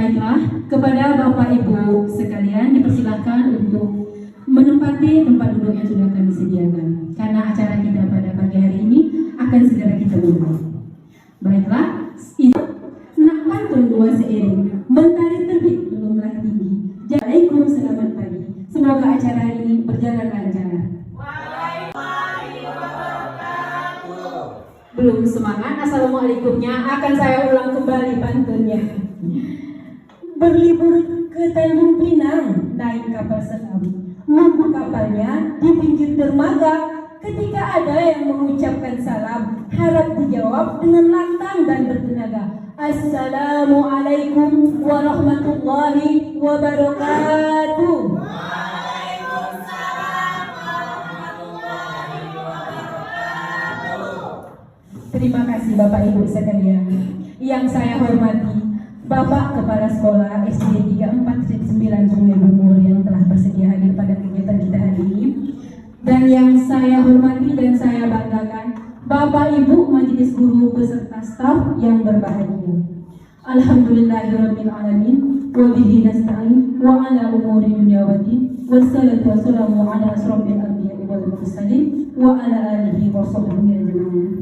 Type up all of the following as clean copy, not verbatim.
Baiklah, kepada Bapak Ibu sekalian dipersilakan untuk menempati tempat duduk yang sudah kami sediakan, karena acara kita pada pagi hari ini akan segera kita mulai. Baiklah, nak pantun dua seiring, mentari terbit belumlah tinggi. Assalamualaikum, selamat pagi. Semoga acara ini berjalan lancar. Belum semangat, assalamualaikumnya akan saya ulang kembali pantunnya. Berlibur ke Tanjung Pinang, naik kapal selam, nunggu kapalnya di pinggir dermaga. Ketika ada yang mengucapkan salam, harap dijawab dengan lantang dan bertenaga. Assalamualaikum warahmatullahi wabarakatuh. Terima kasih Bapak Ibu sekalian. Yang saya hormati Bapak Kepala Sekolah SD 34 9 Sungai Bungur yang telah bersedia hadir pada kegiatan kita hari ini. Dan yang saya hormati dan saya banggakan Bapak Ibu Majelis Guru beserta staf yang berbahagia. Alhamdulillahirabbil alamin wa bihi nasta'in wa ala umuri dunya waddin wassalatu wassalamu ala asrofil anbiya'i wal mursalin wa ala alihi wa sahbihi ajma'in.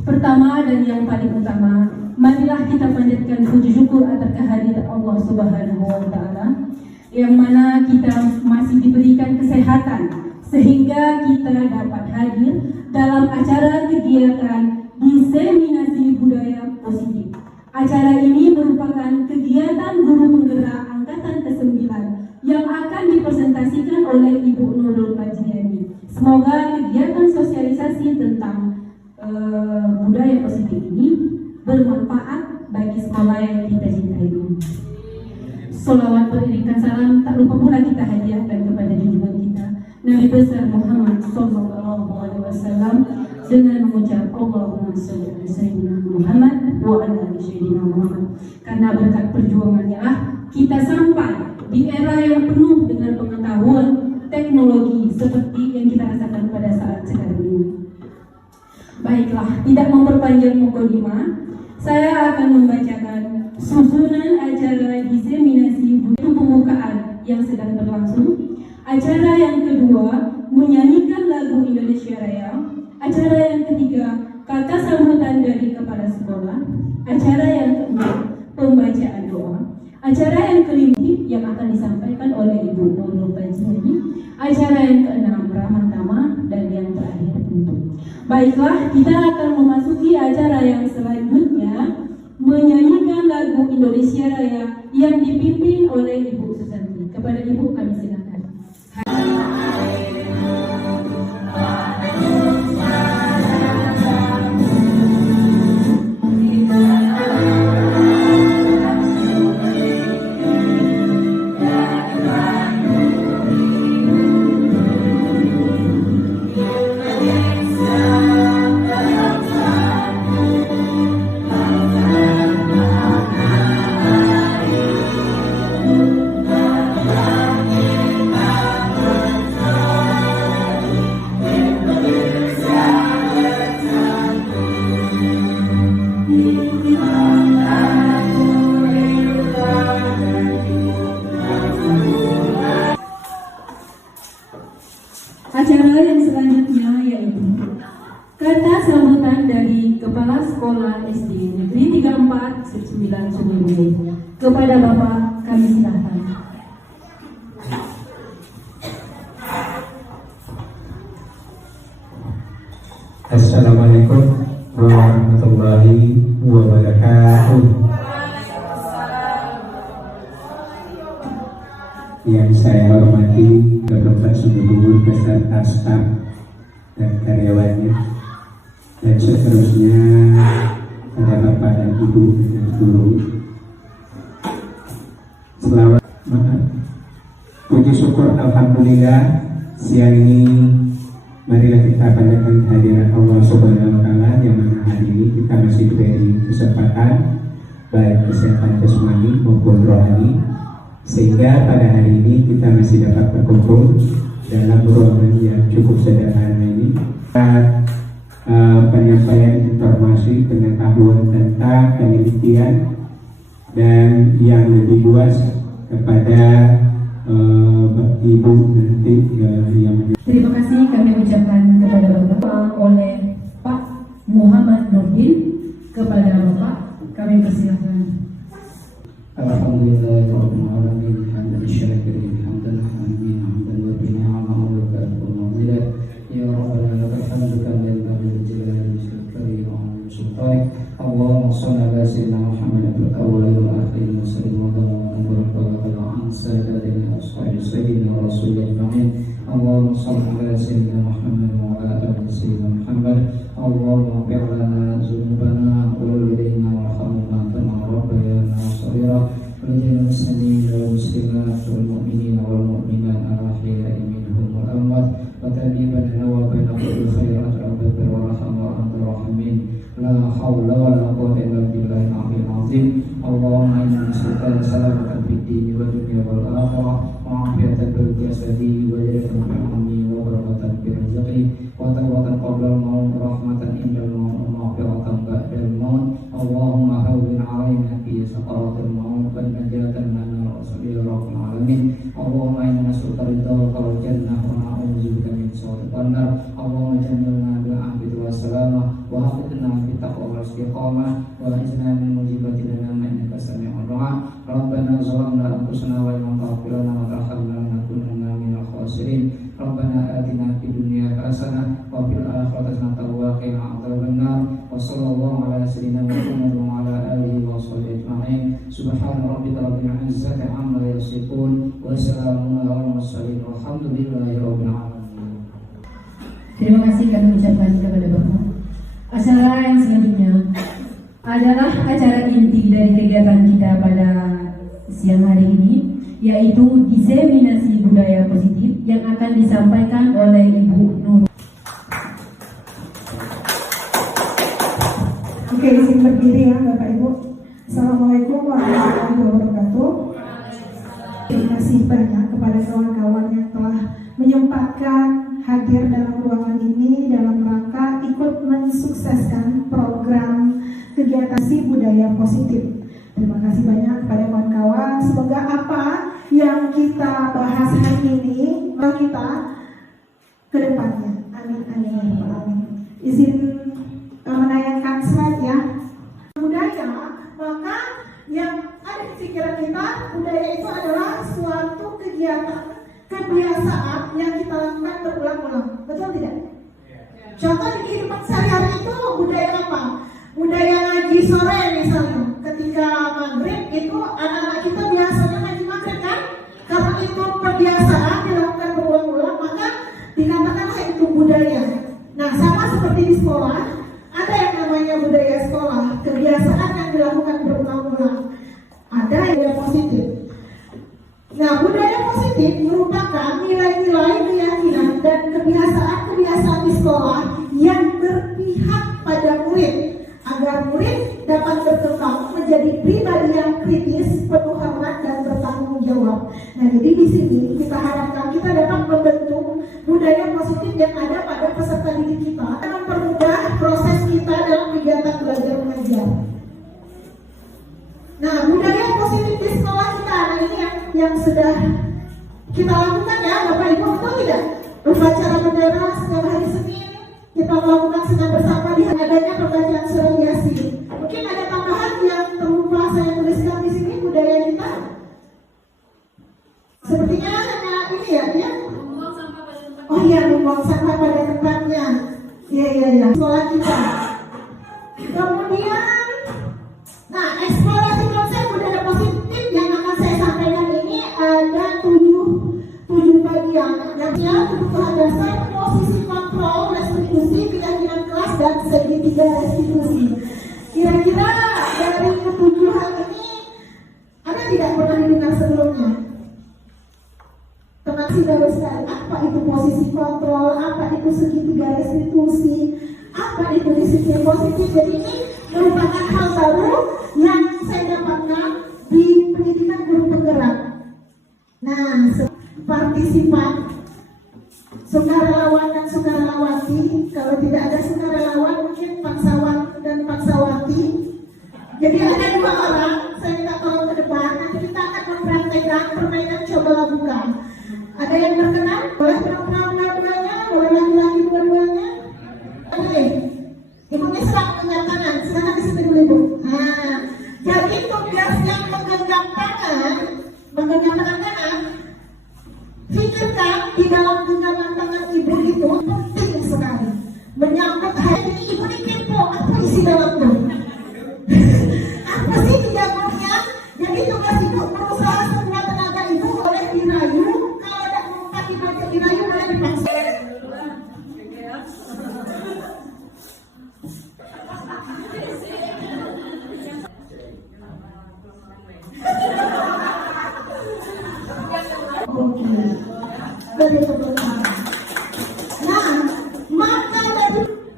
Pertama dan yang paling utama, marilah kita panjatkan puji syukur atas kehadiran Allah Subhanahu wa taala yang mana kita masih diberikan kesehatan sehingga kita dapat hadir dalam acara kegiatan diseminasi budaya positif. Acara ini merupakan kegiatan guru penggerak angkatan ke-9 yang akan dipresentasikan oleh Ibu Nurul Fajriani. Semoga kegiatan sosialisasi tentang budaya positif ini bermanfaat bagi sekolah yang kita cintai ini. Salawat beriringkan salam tak lupa pula kita hadiahkan kepada junjungan kita Nabi besar Muhammad Sallallahu Alaihi Wasallam dengan mengucap Allahumma sholli ala sayyidina Muhammad wa ala ali sayyidina Muhammad. Karena berkat perjuangannya lah kita sampai di era yang penuh dengan pengetahuan teknologi seperti yang kita rasakan pada saat sekarang ini. Baiklah, tidak memperpanjang mukadimah, saya akan membacakan susunan acara diseminasi budaya pembukaan yang sedang berlangsung. Acara yang kedua, menyanyikan lagu Indonesia Raya. Acara yang ketiga, kata sambutan dari kepala sekolah. Acara yang keempat, pembacaan doa. Acara yang kelima yang akan disampaikan oleh Ibu Nurul Fajriani. Acara yang keenam, ramah tamah, dan yang terakhir penutup. Baiklah, kita akan memasuki acara yang selanjutnya, menyanyikan lagu Indonesia Raya yang dipimpin oleh Ibu Susanti. Kepada Ibu kami silakan. Acara yang selanjutnya yaitu kata sambutan dari Kepala Sekolah SD Negeri 34 9 Sungai Bungur. Kepada Bapak kami silakan. Assalamualaikum warahmatullahi wabarakatuh. Yang saya hormati Bapak Sungai Bungur beserta staf dan karyawannya, dan seterusnya ada Bapak dan Ibu dan guru. Selamat puji syukur alhamdulillah, siang ini marilah kita panjatkan kehadiran Allah Subhanahu wa taala yang mana hari ini kita masih diberi kesempatan baik kesehatan jasmani maupun rohani, sehingga pada hari ini kita masih dapat berkumpul dalam ruangan yang cukup sederhana ini. Penyampaian informasi pengetahuan tentang penelitian kemudian, dan yang lebih luas kepada Ibu nanti yang. Terima kasih kami ucapkan kepada Bapak oleh Pak Muhammad Nurdin. Kepada Bapak kami persilakan. Alhamdulillahirabbil alamin hamdan syakirin hamdan hamidin hamdan wa bi'ama wa barakatuh ya rabbana lakal hamdu kama yanbaghi li jalali wajhika wa 'azimi sultanik. Allahumma shalli ala sayyidina Muhammadin fil awwalin wal akhirin wa sallim wa barik ala sayyidina sayyidina rasulillah amin. Allahumma shalli ala sayyidina Muhammad wa ala ali sayyidina Muhammad. Allahumma ighfir lana dzunubana wa walidayna warhamna kama rabbayana shaghira. Walil muslimin wal muslimat wal mu'minin wal mu'minat al-ahya'i minhum wal amwat wa tabiban wa baina kulli khairat rabbana warham wa antar rahimin. La haula wa la quwwata illa billahil aliyyil azim. Allahumma inna nas'aluka salamatan fid dini wa dunya wal akhirah wa afiyatan fil jasadi wa rizqan fil amni wa barakatan fil rizqi wa tawbatan qabla al-maut rahmatan indal maut wa maghfiratan ba'dal maut. Allahumma hawwin 'alaina fi sakaratil maut wa najatan lana wa sallallahu alamin. Allahumma inna nas'aluka ridhaka wal jannah wa na'udzubika min sakhatil nar. Allahumma jannibna bil 'afwi was salamah wa hafidna bi taqwa wal istiqamah wa ajna min mujibati lana innaka sami'ud du'a. Rabbana zalamna anfusana wa lam taghfir lana wa tarhamna lanakunanna minal khasirin. Rabbana atina fid dunya hasanah wa fil akhirati hasanah wa qina adzabannar. Wa sallallahu ala sayyidina Muhammad wa ala alihi wa sahbihi ajma'in. Subhana rabbika rabbil izzati amma yasifun wa salamun ala mursalin walhamdulillahi rabbil alamin. Terima kasih kami ucapkan kepada Bapak. Acara yang selanjutnya adalah acara inti dari kegiatan kita pada siang hari ini, yaitu diseminasi budaya positif yang akan disampaikan oleh Ibu Nur. Oke, izin berdiri ya Bapak Ibu. Assalamualaikum warahmatullahi wabarakatuh. Terima kasih banyak kepada kawan-kawan yang telah menyempatkan hadir dalam ruangan ini dalam rangka ikut mensukseskan program kegiatan budaya positif. Terima kasih banyak kepada kawan-kawan. Semoga apa yang kita bahas hari ini kita ke depannya. Amin amin ya rabbal alamin. Izin menayangkan slide ya. Budaya, maka yang ada di pikiran kita, budaya itu adalah suatu kegiatan, kebiasaan yang kita lakukan berulang-ulang. Betul tidak? Contoh di kehidupan sehari-hari itu budaya apa? Budaya ngaji sore misalnya. Ketika maghrib itu anak-anak kita biasanya ngaji maghrib kan? Karena itu kebiasaan dilakukan berulang-ulang, maka dikatakanlah itu budaya. Nah, sama seperti di sekolah, ada yang namanya budaya sekolah, kebiasaan yang dilakukan berulang-ulang. Ada yang positif. Nah, budaya positif merupakan nilai-nilai, keyakinan, dan kebiasaan-kebiasaan di sekolah yang berpihak pada murid, agar murid dapat berkembang menjadi pribadi yang kritis, penuh hormat, dan bertanggung jawab. Nah, jadi di sini kita harapkan kita dapat membentuk budaya positif yang ada pada peserta didik kita, dan mempermudah proses kita dalam kegiatan belajar mengajar. Nah, budaya positif di sekolah kita ini yang sudah kita lakukan ya, Bapak Ibu, betul tidak? Upacara bendera setiap hari Senin kita melakukan senam bersama di adanya pembacaan surat Yasin. Mungkin ada tambahan yang terlupa saya tuliskan di sini budaya kita. Sepertinya hanya ini ya. Oh iya, membuang sampah pada tempatnya. Iya. Sekolah kita. Kemudian, nah, eksplorasi konsep budaya positif yang akan saya sampaikan ini ada tujuh bagian. Yang kebutuhan dasar, posisi kontrol, restitusi, keyakinan kelas, dan segitiga restitusi. Kira-kira dari ketujuh hal ini ada tidak pernah didengar sebelumnya? Teman baru sekali, apa itu posisi kontrol, apa itu segitiga restitusi, apa itu disiplin positif. Jadi ini merupakan hal baru yang saya dapatkan di pendidikan guru penggerak. Nah, partisipan, sukarelawan dan sukarelawati. Kalau tidak ada sukarelawan, mungkin paksawan dan paksawati. Jadi ada 2 orang, saya minta tolong ke depan. Nanti kita akan mempraktekkan permainan cobalah buka. Ada yang berkenan? Boleh perempuan dua-duanya? Boleh laki-laki dua-duanya? Oke. Ibu bisa menyatakan, silakan di situ dulu Ibu. Nah, jadi tugas yang menggenggam tangan kanan, pikirkan di dalam genggaman tangan Ibu itu penting sekali. Menyangkut hari ini Ibu dikepo, apa isi dalamnya? Apa sih di dalamnya? Jadi tugas Ibu berusaha semua tenaga Ibu, boleh dirayu, kalau ada empat dirayu boleh dipaksa. Oke, dari kebetulan.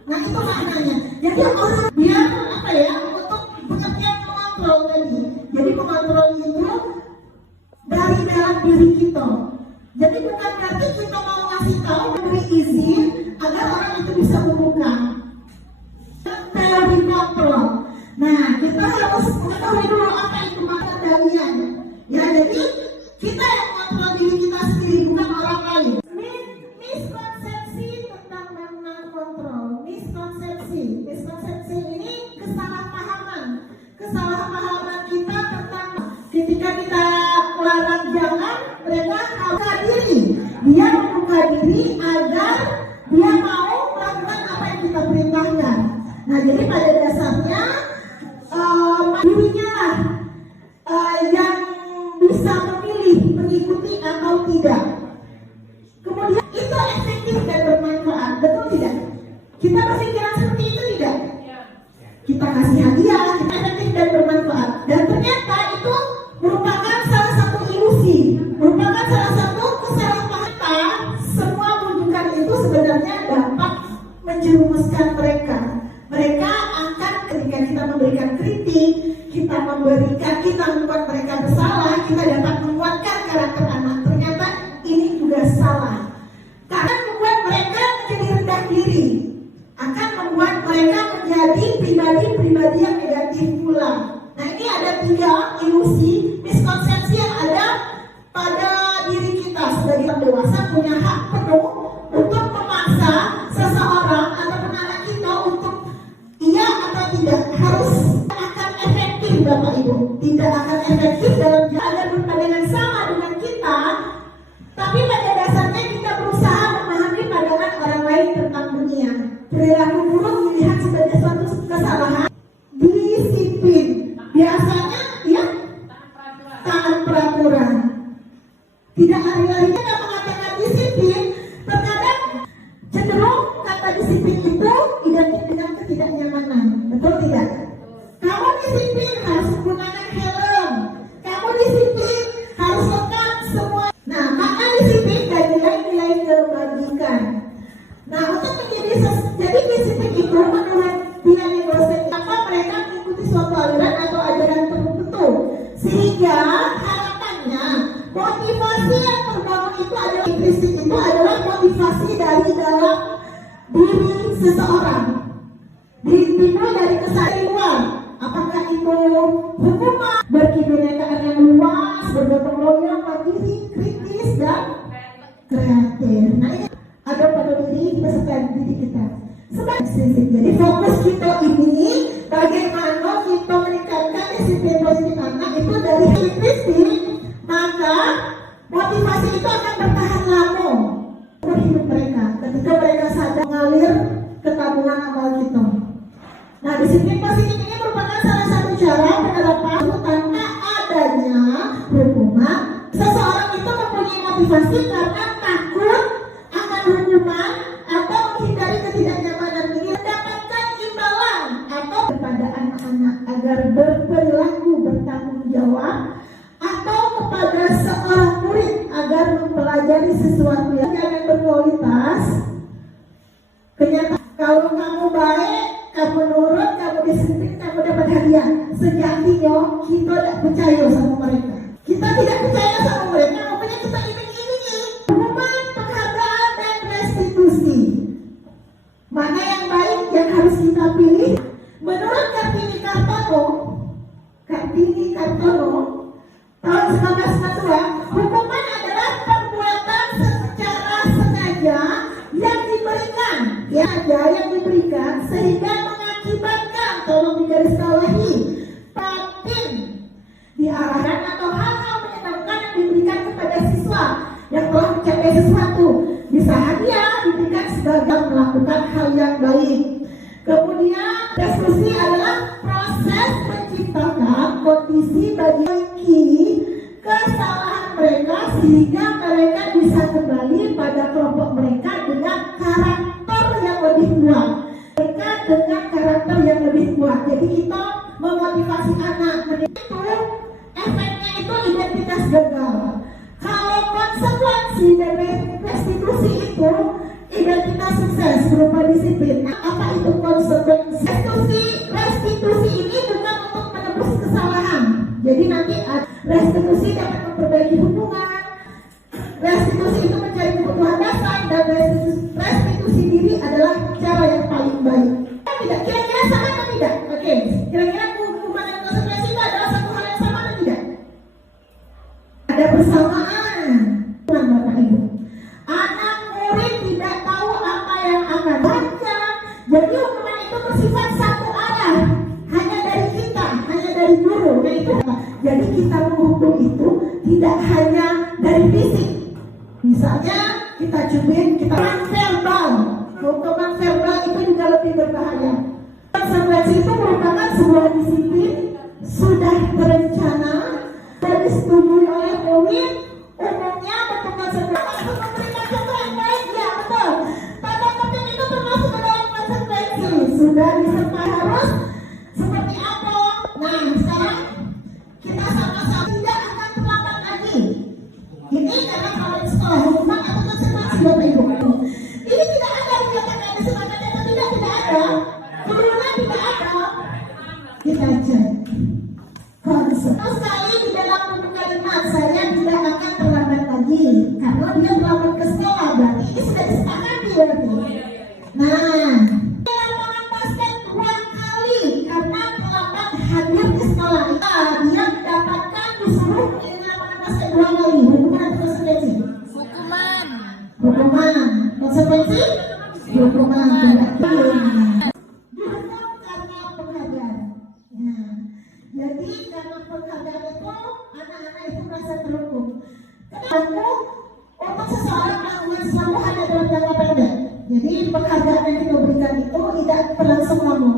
Nah itu maknanya. Jadi orang biar apa ya, untuk pengertian mengontrol tadi. Jadi mengontrol itu dari dalam diri kita. Jadi bukan berarti kita mau ngasih tahu, memberi izin agar orang itu bisa membuka. Teori kontrol. Nah kita harus mengetahui dulu apa itu makna dalian. Ya jadi kita yang kontrol diri kita sendiri, bukan orang lain. Miskonsepsi tentang makna kontrol. Miskonsepsi ini kesalahpahaman kita tentang ketika kita melarang jangan, mereka membuka diri. Dia membuka diri agar dia mau melakukan apa yang kita perintahkan. Nah jadi pada dasarnya dirinya lah yang bisa memilih mengikuti atau tidak. Kemudian itu efektif dan bermanfaat, betul tidak? Kita berpikiran seperti itu tidak? Kita kasih hadiah, kita efektif dan bermanfaat. Dan ternyata itu merupakan salah satu ilusi, merupakan salah satu kesalahpahaman. Semua rujukan itu sebenarnya dapat menjerumuskan mereka. Mereka akan ketika kita memberikan kritik, kita membuat mereka bersalah, kita dapat menguatkan karakter anak. Ternyata ini juga salah. Karena membuat mereka menjadi rendah diri, akan membuat mereka menjadi pribadi-pribadi yang negatif pula. Nah ini ada 3 ilusi, miskonsepsi yang ada pada diri kita sebagai dewasa punya hak penuh untuk memaksa seseorang ataupun anak kita untuk iya atau tidak. Harus akan efektif Bapak Ibu, tidak akan efektif dalam agar berpandangan sama dengan kita. Tapi pada dasarnya kita berusaha memahami pandangan orang lain tentang dunia. Perilaku buruk dilihat sebagai suatu kesalahan. Disiplin biasanya ya taat peraturan. Tidak lari-larinya yang mengatakan disiplin. Terkadang cenderung kata disiplin itu identik dengan ketidaknyamanan. Betul tidak? Kamu disiplin harus menggunakan helm. Kamu disiplin harus lengkap semua. Nah, maka disiplin dan nilai-nilai kebajikan. Nah, untuk jadi disiplin itu menurut nilai dosen, maka mereka mengikuti suatu aliran atau ajaran tertentu. Sehingga harapannya motivasi yang terbangun itu adalah motivasi dari dalam diri seseorang. Dimulai dari kesadaran luar. Apakah itu hukuman, berkebinekaan yang luas, bergotong royong, mandiri, kritis, dan kreatif. Nah ini ada pada diri beserta diri kita. Jadi fokus kita ini bagaimana kita meningkatkan disiplin positif anak itu dari kritis, maka motivasi itu akan bertahan lama untuk hidup mereka. Ketika mereka sadar mengalir ke tabungan amal kita. Nah, disiplin positif ini merupakan salah satu cara penerapan tanpa adanya hukuman. Seseorang itu mempunyai motivasi karena takut akan hukuman atau menghindari ketidaknyamanan ini, mendapatkan imbalan atau kepada anak-anak agar berperilaku bertanggung jawab, atau kepada seorang murid agar mempelajari sesuatu yang berkualitas. Kenyataan kalau kamu baik, kamu nurut, kamu disiplin, kamu dapat hadiah. Sejatinya kita tidak percaya sama mereka. Kita tidak percaya sama mereka, makanya kita iming-imingi hukuman, penghargaan, dan restitusi. Mana yang baik yang harus kita pilih? Menurut Kartini Kartono, Kartini Kartono tahun 1992, hukuman adalah perbuatan secara sengaja yang diberikan, yang diberikan sehingga mengakibatkan, tolong digarisbawahi, batin diarahkan atau hal-hal menyenangkan yang diberikan kepada siswa yang telah mencapai sesuatu, bisa hadiah diberikan sebagai melakukan hal yang baik. Kemudian restitusi adalah proses menciptakan kondisi bagi kesalahan mereka sehingga mereka bisa kembali pada kelompok mereka dengan karakter yang lebih kuat. Mereka dengan karakter yang lebih kuat. Jadi kita memotivasi anak itu efeknya itu identitas gagal. Kalau konsekuensi dari restitusi itu identitas sukses berupa disiplin. Apa itu konsekuensi? Restitusi ini bukan untuk menebus kesalahan. Jadi nanti restitusi dapat memperbaiki hubungan. Restitusi itu mencari kebutuhan dasar dan restitusi diri adalah cara yang paling baik. Tidak, kira-kira sama atau tidak? Oke, kira-kira hukuman dan konsekuensi itu adalah satu hal yang sama atau tidak? Ada persamaan, Bapak Ibu. Anak murid tidak tahu apa yang akan baca. Jadi hukuman itu bersifat satu arah, hanya dari kita, hanya dari guru. Nah itu, jadi kita menghukum itu tidak hanya dari fisik. Misalnya kita cubit, kita verbal. Hukuman verbal itu juga lebih berbahaya. Konsekuensi itu merupakan sebuah disiplin sudah terencana dan disetujui oleh murid. Umumnya bentuk konsekuensi memberikan contoh yang baik, ya betul. Tanda petik itu termasuk dalam konsekuensi. Sudah disertai harus seperti apa? Nah sekarang kita sama-sama tidak akan terlambat lagi. Ini karena kalau sekolah hukuman atau konsekuensi Bapak Ibu. Ini tidak ada dikatakan ada semangat atau tidak ada. Karena tidak ada. Kita cek. Konsekuensi sekali di dalam buku kalimat saya tidak akan terlambat lagi karena dia terlambat ke sekolah, berarti ini sudah disepakati berarti. Nah, dia mengentaskan 2 kali karena terlambat hadir ke sekolah. Dia mendapatkan disuruh mengentaskan 2 kali. Hukuman atau konsekuensi? Hukuman. Konsekuensi? Hukuman. Dihukum karena penghargaan. Nah, jadi karena penghargaan itu anak-anak itu merasa terhukum. Kenapa? Untuk seseorang melakukan sesuatu hanya dalam jangka pendek. Jadi penghargaan yang kita berikan itu tidak berlangsung lama.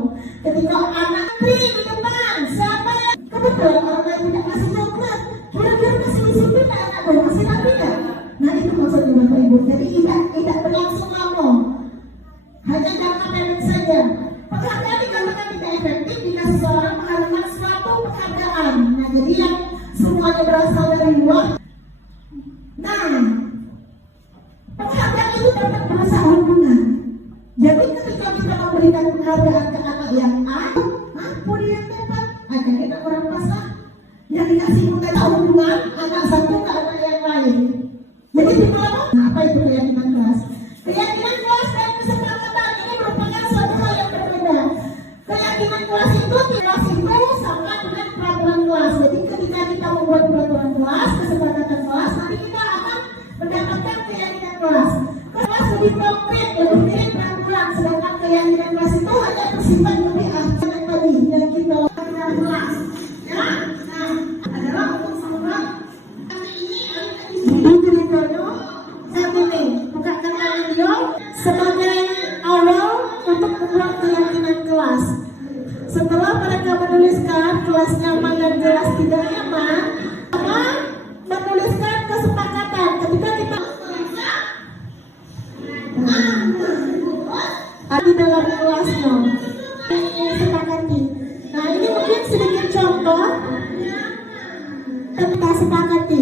Ketika anak di depan, siapa yang kebetulan orang yang tidak kasih coklat, kira-kira kasih disiplin anak masih nanti kan? Nah itu maksudnya Bapak Ibu. Jadi tidak berlangsung lama, hanya jangka pendek saja. Penghargaan dikatakan tidak efektif jika seseorang menghargai suatu penghargaan. Nah jadi yang semuanya berasal dari luar. Nah, penghargaan itu dapat merusak hubungan. Jadi ketika kita memberikan penghargaan ke anak yang mampu dia tepat, akan kita kurang pasang. Yang dikasih mengenai hubungan anak satu ke anak yang lain. Jadi apa itu keyakinan kelas? Keyakinan kelas dan kesepakatan ini merupakan suatu hal yang berbeda. Keyakinan kelas itu sama dengan peraturan kelas. Jadi ketika kita membuat peraturan kelas, kesepakatan kelas, nanti kita akan mendapatkan keyakinan kelas. Kelas lebih konkret, lebih mirip peraturan, sedangkan keyakinan kelas itu hanya bersifat lebih abstrak tadi yang kita lakukan kelas. Ya, nah adalah untuk semua ini Dono saat ini bukakan audio sebagai awal untuk membuat keyakinan kelas. Setelah mereka menuliskan kelas nyaman dan kelas tidak nyaman, menuliskan kesepakatan ketika kita di dalam kelasnya sepakati. Nah ini mungkin sedikit contoh kita sepakati.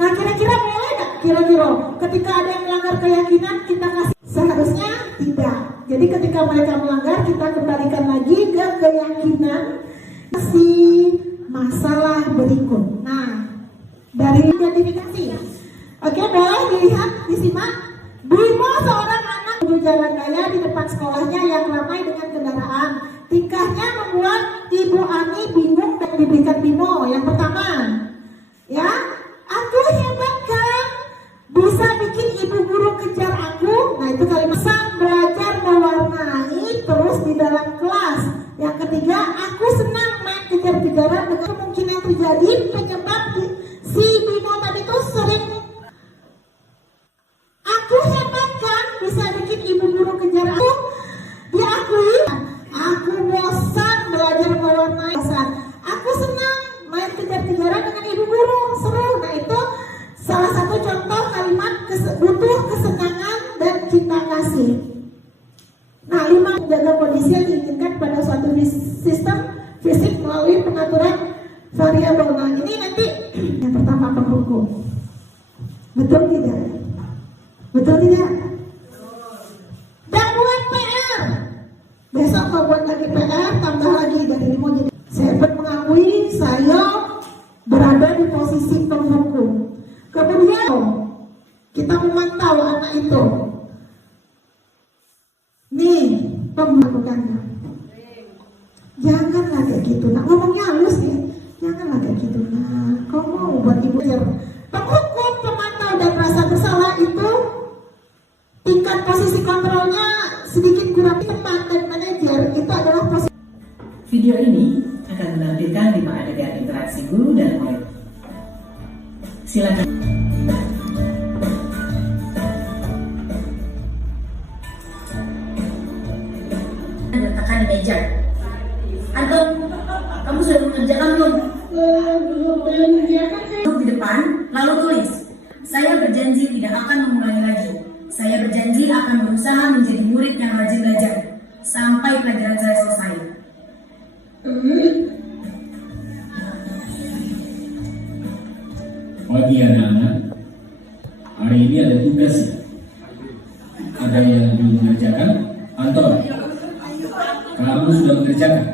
Nah kira-kira boleh nggak? Kira-kira ketika ada yang melanggar keyakinan kita kasih? Seharusnya tidak. Jadi ketika mereka melanggar kita kembalikan lagi ke keyakinan si masalah berikut. Nah dari identifikasi, oke boleh dilihat disimak. Bimo seorang anak menuju jalan raya di depan sekolahnya yang ramai dengan kendaraan. Tingkahnya membuat Ibu Ani bingung dan diberikan pendidikan Bimo. Yang pertama, ya, aku hebat kan, bisa bikin ibu guru kejar aku. Nah itu kalimat sang belajar mewarnai terus di dalam kelas. Yang ketiga, aku senang main kejar-kejaran dengan kemungkinan terjadi penyebab si Bimo tadi itu sering. Aku hebat kan, bisa bikin ibu guru kejar aku. Diakui, aku bosan belajar mewarnai. Aku senang main kejar-kejaran dengan ibu guru, seru. Nah itu salah satu contoh kalimat butuh kesenangan dan cinta kasih. Nah 5, menjaga kondisi yang diinginkan pada suatu sistem fisik melalui pengaturan variabel. Nah ini nanti yang pertama penghukum. Betul tidak? Betul tidak? Dan buat PR. Besok mau buat lagi PR, tambah lagi dari 5 jadi. Saya pun mengakui saya berada di posisi penghukum. Kemudian kita memantau anak itu. Nih, pemelakukannya. Janganlah kayak gitu. Nah, ngomongnya halus ya. Janganlah kayak gitu. Nah, kau mau buat ibu ya. Penghukum, pemantau dan rasa bersalah itu tingkat posisi kontrolnya sedikit kurang. Teman dan manajer itu adalah posisi. Video ini akan menampilkan 5 adegan interaksi guru dan murid. Silakan. Letakkan di meja. Antum, kamu sudah mengerjakan belum? Belum mengerjakan. Duduk di depan, lalu tulis. Saya berjanji tidak akan mengulangi lagi. Saya berjanji akan berusaha menjadi murid yang rajin belajar sampai pelajaran saya selesai. Pagi anak-anak, hari ini ada tugas ya? Ada yang belum mengerjakan? Anton, kamu sudah mengerjakan?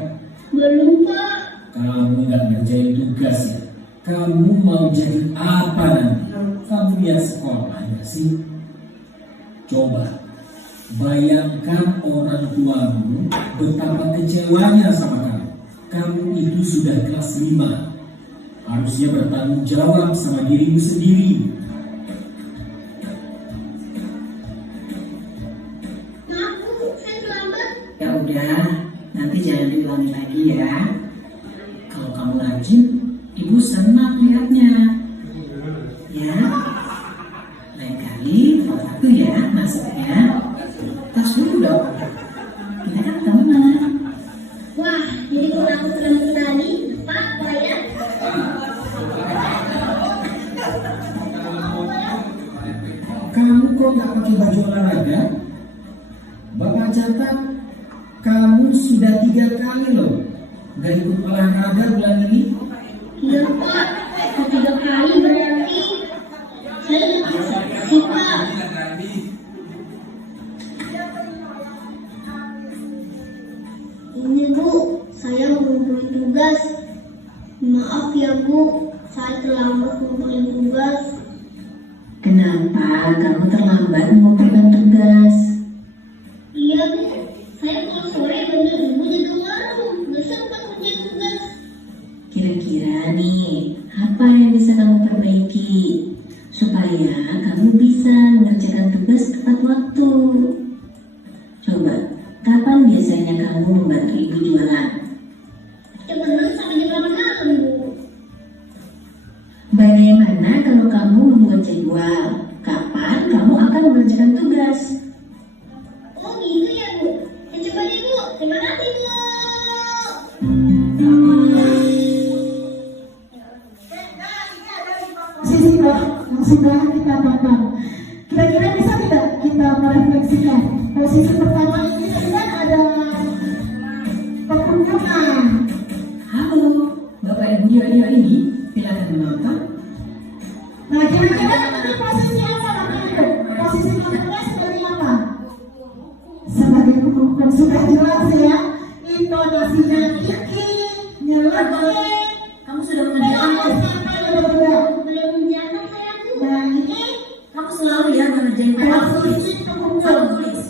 Belum, Pak. Kamu nggak ngerjain tugas ya? Kamu mau jadi apa nanti? Kamu lihat sekolah nggak sih? Coba bayangkan orang tuamu betapa kecewanya sama kamu. Kamu itu sudah kelas 5, harusnya bertanggung jawab sama dirimu sendiri. Saya terlambat. Ya udah, nanti jangan diulangi lagi ya. Kalau kamu rajin, ibu senang lihatnya. Ya, lain kali kalau waktu ya masuknya tas dulu dong. Kita kan teman. Wah, jadi kalau aku terlambat tadi, Pak, bayar. Kamu kok nggak pakai baju olahraga? Bapak catat, kamu sudah 3 kali loh nggak ikut olahraga bulan ini. Iya, Pak. 3 kali berarti saya lebih sih, Pak. Ini, Bu, saya ngumpulin tugas. Maaf ya, Bu, saya terlambat ngumpulin tugas. Kenapa kamu terlambat mengumpulkan tugas? Iya, Bu, saya kalau sore bantu Ibu jaga warung, nggak sempat ngerjain tugas. Kira-kira nih, apa yang bisa kamu perbaiki supaya kamu bisa mengerjakan tugas tepat waktu? Coba, kapan biasanya kamu membantu ibu jualan? Cepat sampai jam 8 malam, Bu. Bagaimana kalau kamu membuat jadwal? Kapan kamu akan mengerjakan tugas? Oh gitu ya, Bu. Ya, cepat ya, Bu. Terima kasih, Bu. Sisi yang sudah kita tonton. Kira-kira bisa tidak kita merefleksikan? Posisi pertama ini kan ada pengunjungan. Halo, Bapak Ibu Dio ini, silakan menonton. Nah, kira-kira nanti posisi apa nanti itu? Posisi pertama seperti apa? Sebagai pengunjung sudah jelas ya. Intonasinya tinggi, nyelekit. Kamu sudah mengerjakan Belum. Belum menjaga saya, Bu. Nah, ini Kamu selalu ya mengerjain PR tulis. posisi Coba pengunjung. tulis.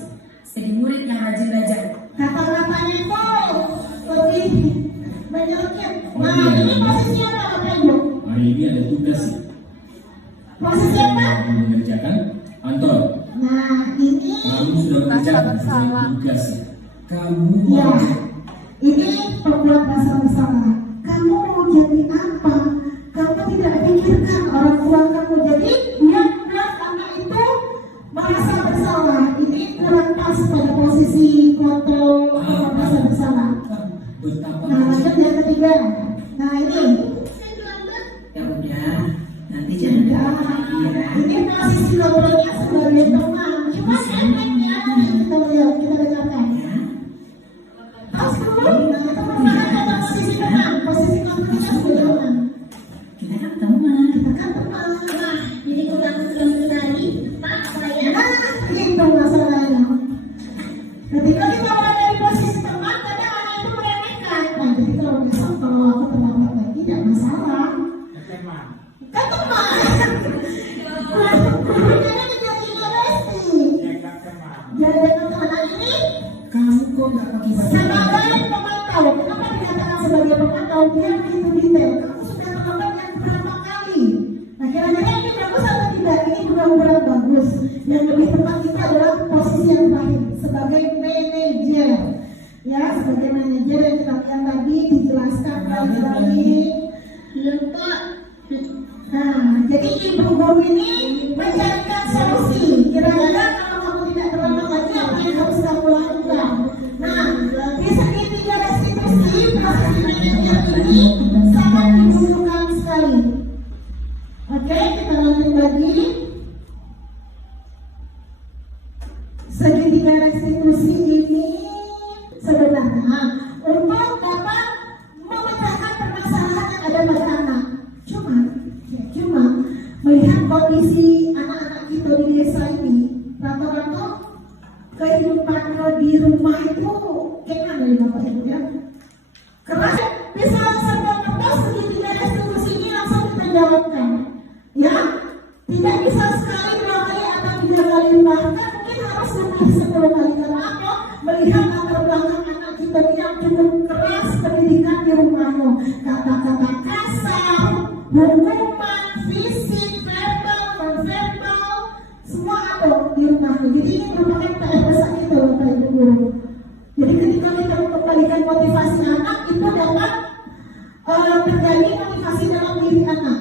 Jadi murid yang rajin belajar. Kata-katanya itu lebih menyelekit. Nah, ini posisi posisi apa Bapak Ibu? Hari ini ada tugas ya. Posisi apa? Kamu mengerjakan Anton. Nah, ini Kamu sudah mengerjakan tugas ya. Kamu ya, mau ini pembuat rasa bersalah. Kamu mau jadi apa? Kamu tidak pikirkan orang tua kamu. Jadi dia membuat anak itu merasa bersalah. Ini kurang pas pada posisi foto merasa bersalah. betapa Nah, lanjut yang ketiga. Nah, ini. Ya udah, nanti jangan Ya, lagi ya. ini posisi ngobrolnya sebagai teman. Cuma efeknya apa yang kita lihat, kita dengarkan. Pas dulu, nah itu merupakan kata posisi teman. Posisi ngobrolnya sebagai teman. Kita kan teman. Kita kan teman. Nah, Jadi kalau aku sudah mengenali, Pak, saya itu masalahnya. Ketika kita berada di posisi teman, kadang anak itu meremehkan. Nah, jadi kalau besok kalau aku terlambat lagi, tidak masalah. Kan teman. Gurunya menjadi resi. Jadi anak ini Kamu kok nggak pakai baju? sebagai pemantau. Kenapa dikatakan sebagai pemantau? Dia begitu detail. Kamu sudah terlambat yang berapa kali? Nah, kira-kira ini bagus atau tidak? Ini benar-benar bagus. Yang lebih tepat kita adalah posisi yang terakhir sebagai manajer. Ya, sebagai manajer yang kita tadi dijelaskan baik-baik. lupa. Nah, jadi ibu guru ini mencarikan solusi. Kira-kira kalau kamu tidak terlambat lagi, apa yang harus kamu lakukan? Nah, di segitiga restitusi proses manajer ini sangat dibutuhkan sekali. Oke, kita lanjut lagi. Segitiga restitusi ini sebenarnya untuk dapat memecahkan permasalahan yang ada pada anak. Cuma melihat kondisi anak-anak kita di desa ini, rata-rata kehidupannya di rumah itu gimana ya Bapak Ibu ya? Karena bisa serta-merta segitiga restitusi ini langsung kita jalankan, ya tidak bisa sekali 2 kali atau 3 kali, bahkan mungkin harus lebih 10 kali. Karena apa? Melihat latar belakang anak kita ini yang cukup keras pendidikan di rumahnya, kata-kata kasar, hukuman, fisik, verbal, non-verbal, semua ada di rumahnya. Jadi ini merupakan PR besar kita Bapak Ibu guru. Jadi ketika kita mengembalikan motivasi anak, itu dapat terjadi motivasi dalam diri anak.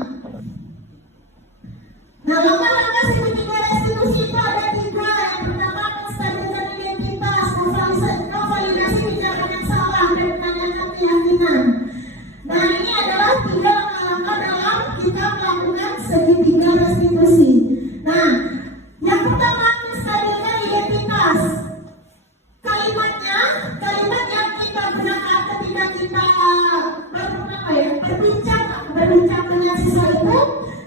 Nah, langkah-langkah segitiga restitusi itu ada 3. Yang pertama, menstabilkan identitas, memvalidasi pikiran yang salah, dan menanyakan keyakinan. Nah, ini adalah 3 langkah-langkah dalam kita melakukan segitiga restitusi. Nah, yang pertama, menstabilkan identitas. Kalimat yang kita gunakan ketika kita berbincang dengan siswa itu,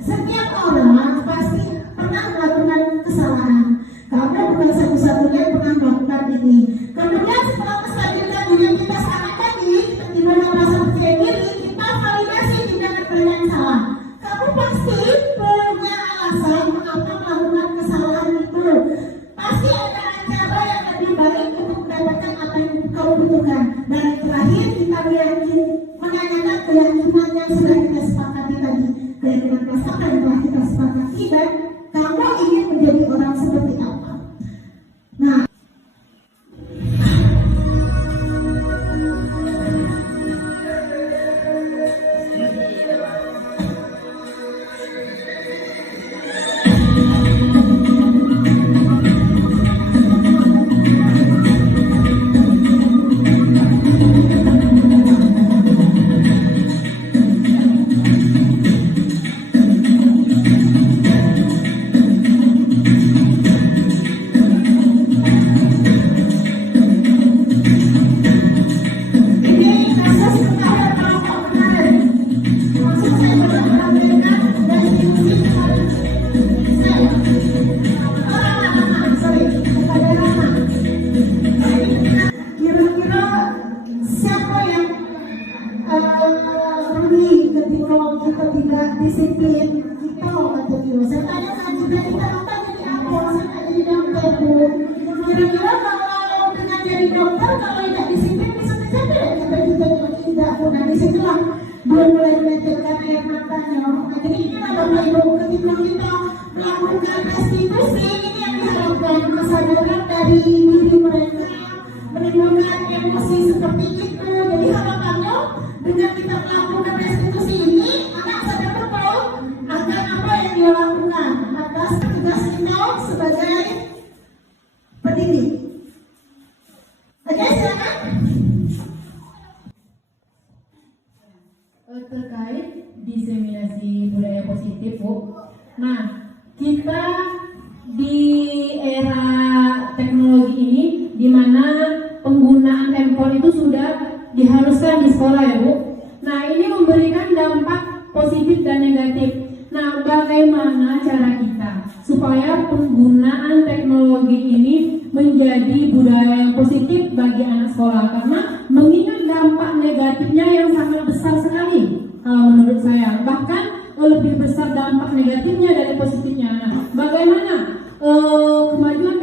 setiap orang pasti pernah melakukan kesalahan. Kamu bukan satu-satunya yang pernah melakukan ini. Kemudian setelah menstabilkan identitas anak tadi, di mana merasa percaya diri, kita validasi tindakan kalian yang salah. Kamu pasti punya alasan mengapa melakukan kesalahan itu. Pasti ada cara yang lebih baik untuk mendapatkan apa yang kau butuhkan. Dan yang terakhir, kita menanyakan keyakinan yang sudah kita sepakati tadi. Keyakinan apa yang telah kita sepakati dan kamu ingin menjadi orang seperti apa. Nah, kira-kira kalau dengan jadi dokter, kalau tidak disiplin bisa terjadi kita juga tidak. Nah, disitulah dia mulai meneteskan air matanya. Nah, jadi inilah Bapak Ibu, ketika kita melakukan restitusi, ini yang diharapkan kesadaran dari diri mereka menimbulkan emosi seperti itu. Jadi harapannya dengan kita melakukan restitusi ini, anak sadar betul akan apa yang dia lakukan atas tugas kita sebagai pendidik. Oke, silakan. Terkait diseminasi budaya positif, Bu. Nah, kita di era teknologi ini, di mana penggunaan handphone itu sudah diharuskan di sekolah, ya, Bu. Nah, ini memberikan dampak positif dan negatif. Nah, bagaimana cara kita supaya penggunaan teknologi ini menjadi budaya yang positif bagi anak sekolah? Karena mengingat dampak negatifnya yang sangat besar sekali, menurut saya. Bahkan lebih besar dampak negatifnya dari positifnya. Nah, bagaimana kemajuan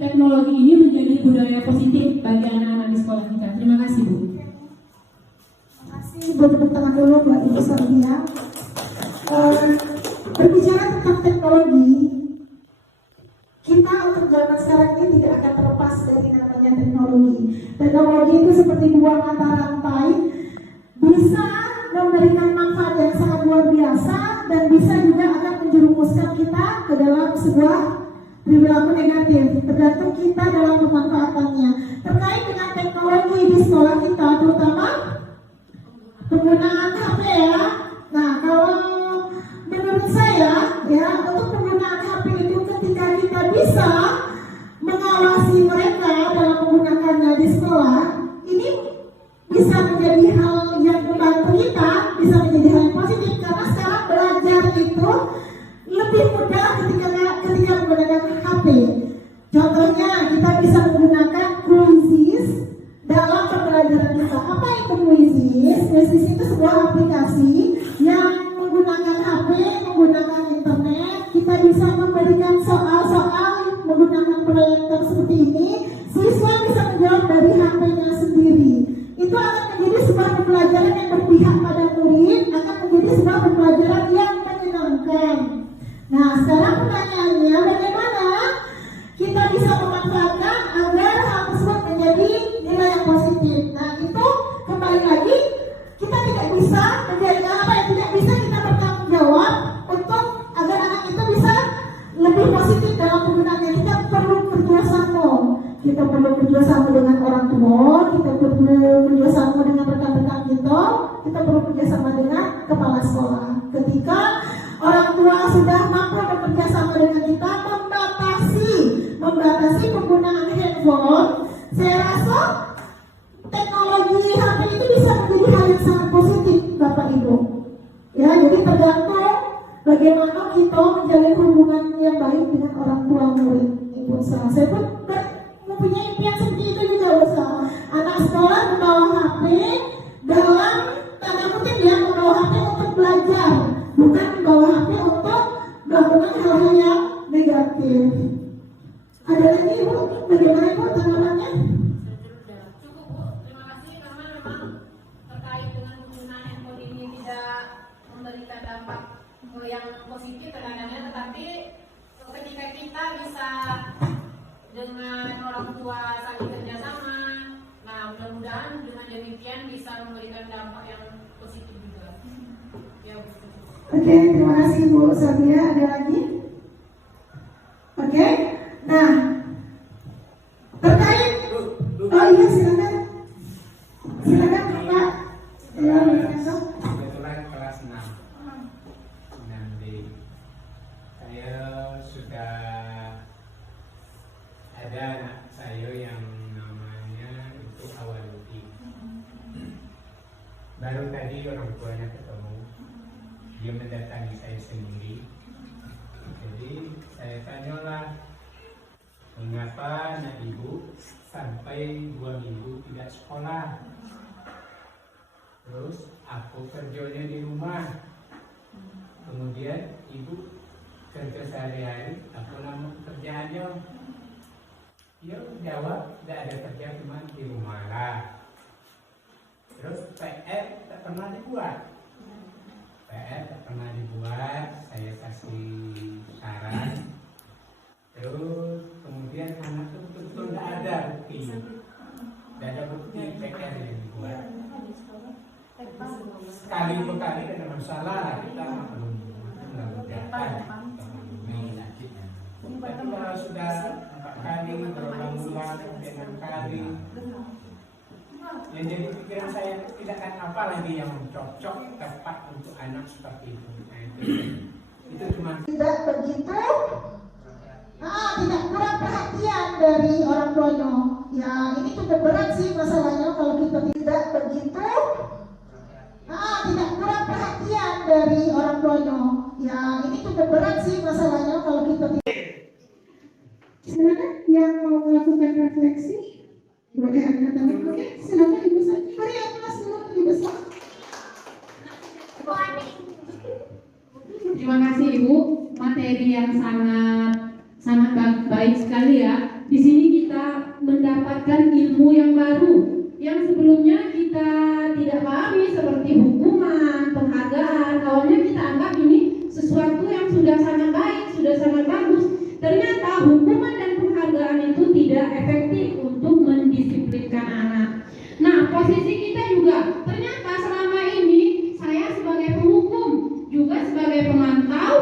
teknologi ini menjadi budaya positif bagi anak-anak di sekolah kita? Terima kasih, Bu. Terima kasih, tepuk tangan dulu buat Ibu Sofia. Berbicara tentang teknologi, kita untuk zaman sekarang ini tidak akan terlepas dari namanya teknologi. Teknologi itu seperti buah mata rantai, bisa memberikan manfaat yang sangat luar biasa dan bisa juga akan menjerumuskan kita ke dalam sebuah perilaku negatif. Tergantung kita dalam pemanfaatannya. Terkait dengan teknologi di sekolah kita, terutama penggunaan HP, ya. Nah, kalau menurut saya, ya, untuk penggunaan HP itu ketika kita bisa mengawasi mereka dalam menggunakannya di sekolah, ini bisa menjadi hal yang membantu kita, bisa menjadi hal yang positif, karena sekarang belajar itu lebih mudah ketika menggunakan HP. Contohnya, kita bisa menggunakan Quizzes dalam pembelajaran kita. Apa itu Quizzes? Quizzes itu sebuah aplikasi yang menggunakan HP, menggunakan internet. Kita bisa memberikan soal-soal menggunakan proyektor seperti ini. Siswa bisa menjawab dari HP-nya sendiri. Itu akan menjadi sebuah pembelajaran yang berpihak pada murid, akan menjadi sebuah pembelajaran yang menyenangkan. Nah, sekarang pertanyaannya, bagaimana kita bisa memanfaatkan agar hal tersebut menjadi nilai yang positif? Nah, itu kembali lagi, kita tidak bisa menjadi apa yang tidak bisa kita bertanggung jawab untuk agar anak itu bisa lebih positif dalam penggunaannya. Kita perlu kerjasama. Kita perlu kerjasama dengan orang tua, kita perlu kerjasama dengan rekan-rekan kita perlu kerjasama dengan kepala sekolah. Ketika orang tua sudah mampu bekerja sama dengan kita membatasi penggunaan handphone, saya rasa teknologi HP itu bisa menjadi hal yang sangat positif, Bapak Ibu. Ya, jadi tergantung bagaimana kita menjalin hubungan yang baik dengan orang tua murid. Ibu saya pun mempunyai impian seperti itu juga, usaha anak sekolah membawa HP dalam tanda kutip, ya, membawa HP untuk belajar, bukan membawa HP untuk melakukan hal-hal yang negatif. Ada lagi, Ibu? Bagaimana, Ibu, tanggapannya? Cukup, Bu. Terima kasih, karena memang terkait dengan penggunaan handphone ini tidak memberikan dampak yang positif kadang-kadang, tetapi ketika kita bisa dengan orang tua saling kerjasama, nah mudah-mudahan dengan demikian bisa memberikan dampak yang positif juga. Ya, Bu. Oke, terima kasih Bu Sofia. Ada lagi? Oke, nah terkait, oh iya, silakan Pak. Ya, Kebetulan kelas 6 nanti saya sudah ada anak saya yang namanya itu Awaluddin. Baru tadi orang tuanya ketemu, dia mendatangi saya sendiri. Jadi saya tanyalah, mengapa anak ibu sampai 2 minggu tidak sekolah? Terus aku kerjanya di rumah. Kemudian ibu kerja sehari-hari, aku lama kerjaannya. Dia jawab, tidak ada kerja, cuma di rumah lah. Terus PR tak pernah dibuat. PR tak pernah dibuat, saya kasih saran. Terus kemudian anak itu betul-betul tidak ada buktinya. Tidak ada bukti PR yang dibuat. Sekali dua kali ada masalah, kita belum mudah-mudahan. Tapi kalau sudah 4 kali, berulang-ulang, kemudian 6 kali, yang jadi pikiran saya tidak akan apa lagi yang cocok tepat untuk anak seperti itu. Nah, itu cuma Tidak begitu, tidak kurang perhatian dari orang tuanya. Ya ini cukup berat sih masalahnya kalau kita tidak begitu, tidak kurang perhatian dari orang tuanya. Ya ini cukup berat sih masalahnya kalau kita tidak. Silakan yang mau melakukan refleksi, boleh angkat tangan. Oke, silakan ibu saja. Mari yang kelas dulu ibu saja. Terima kasih Ibu, materi yang sangat baik sekali ya. Di sini kita mendapatkan ilmu yang baru, yang sebelumnya kita tidak pahami seperti hukuman, penghargaan. Awalnya kita anggap ini sesuatu yang sudah sangat baik, sudah sangat bagus. Ternyata hukuman dan penghargaan itu tidak efektif untuk mendisiplinkan anak. Nah, posisi kita juga ternyata selama ini saya sebagai penghukum, juga sebagai pemantau,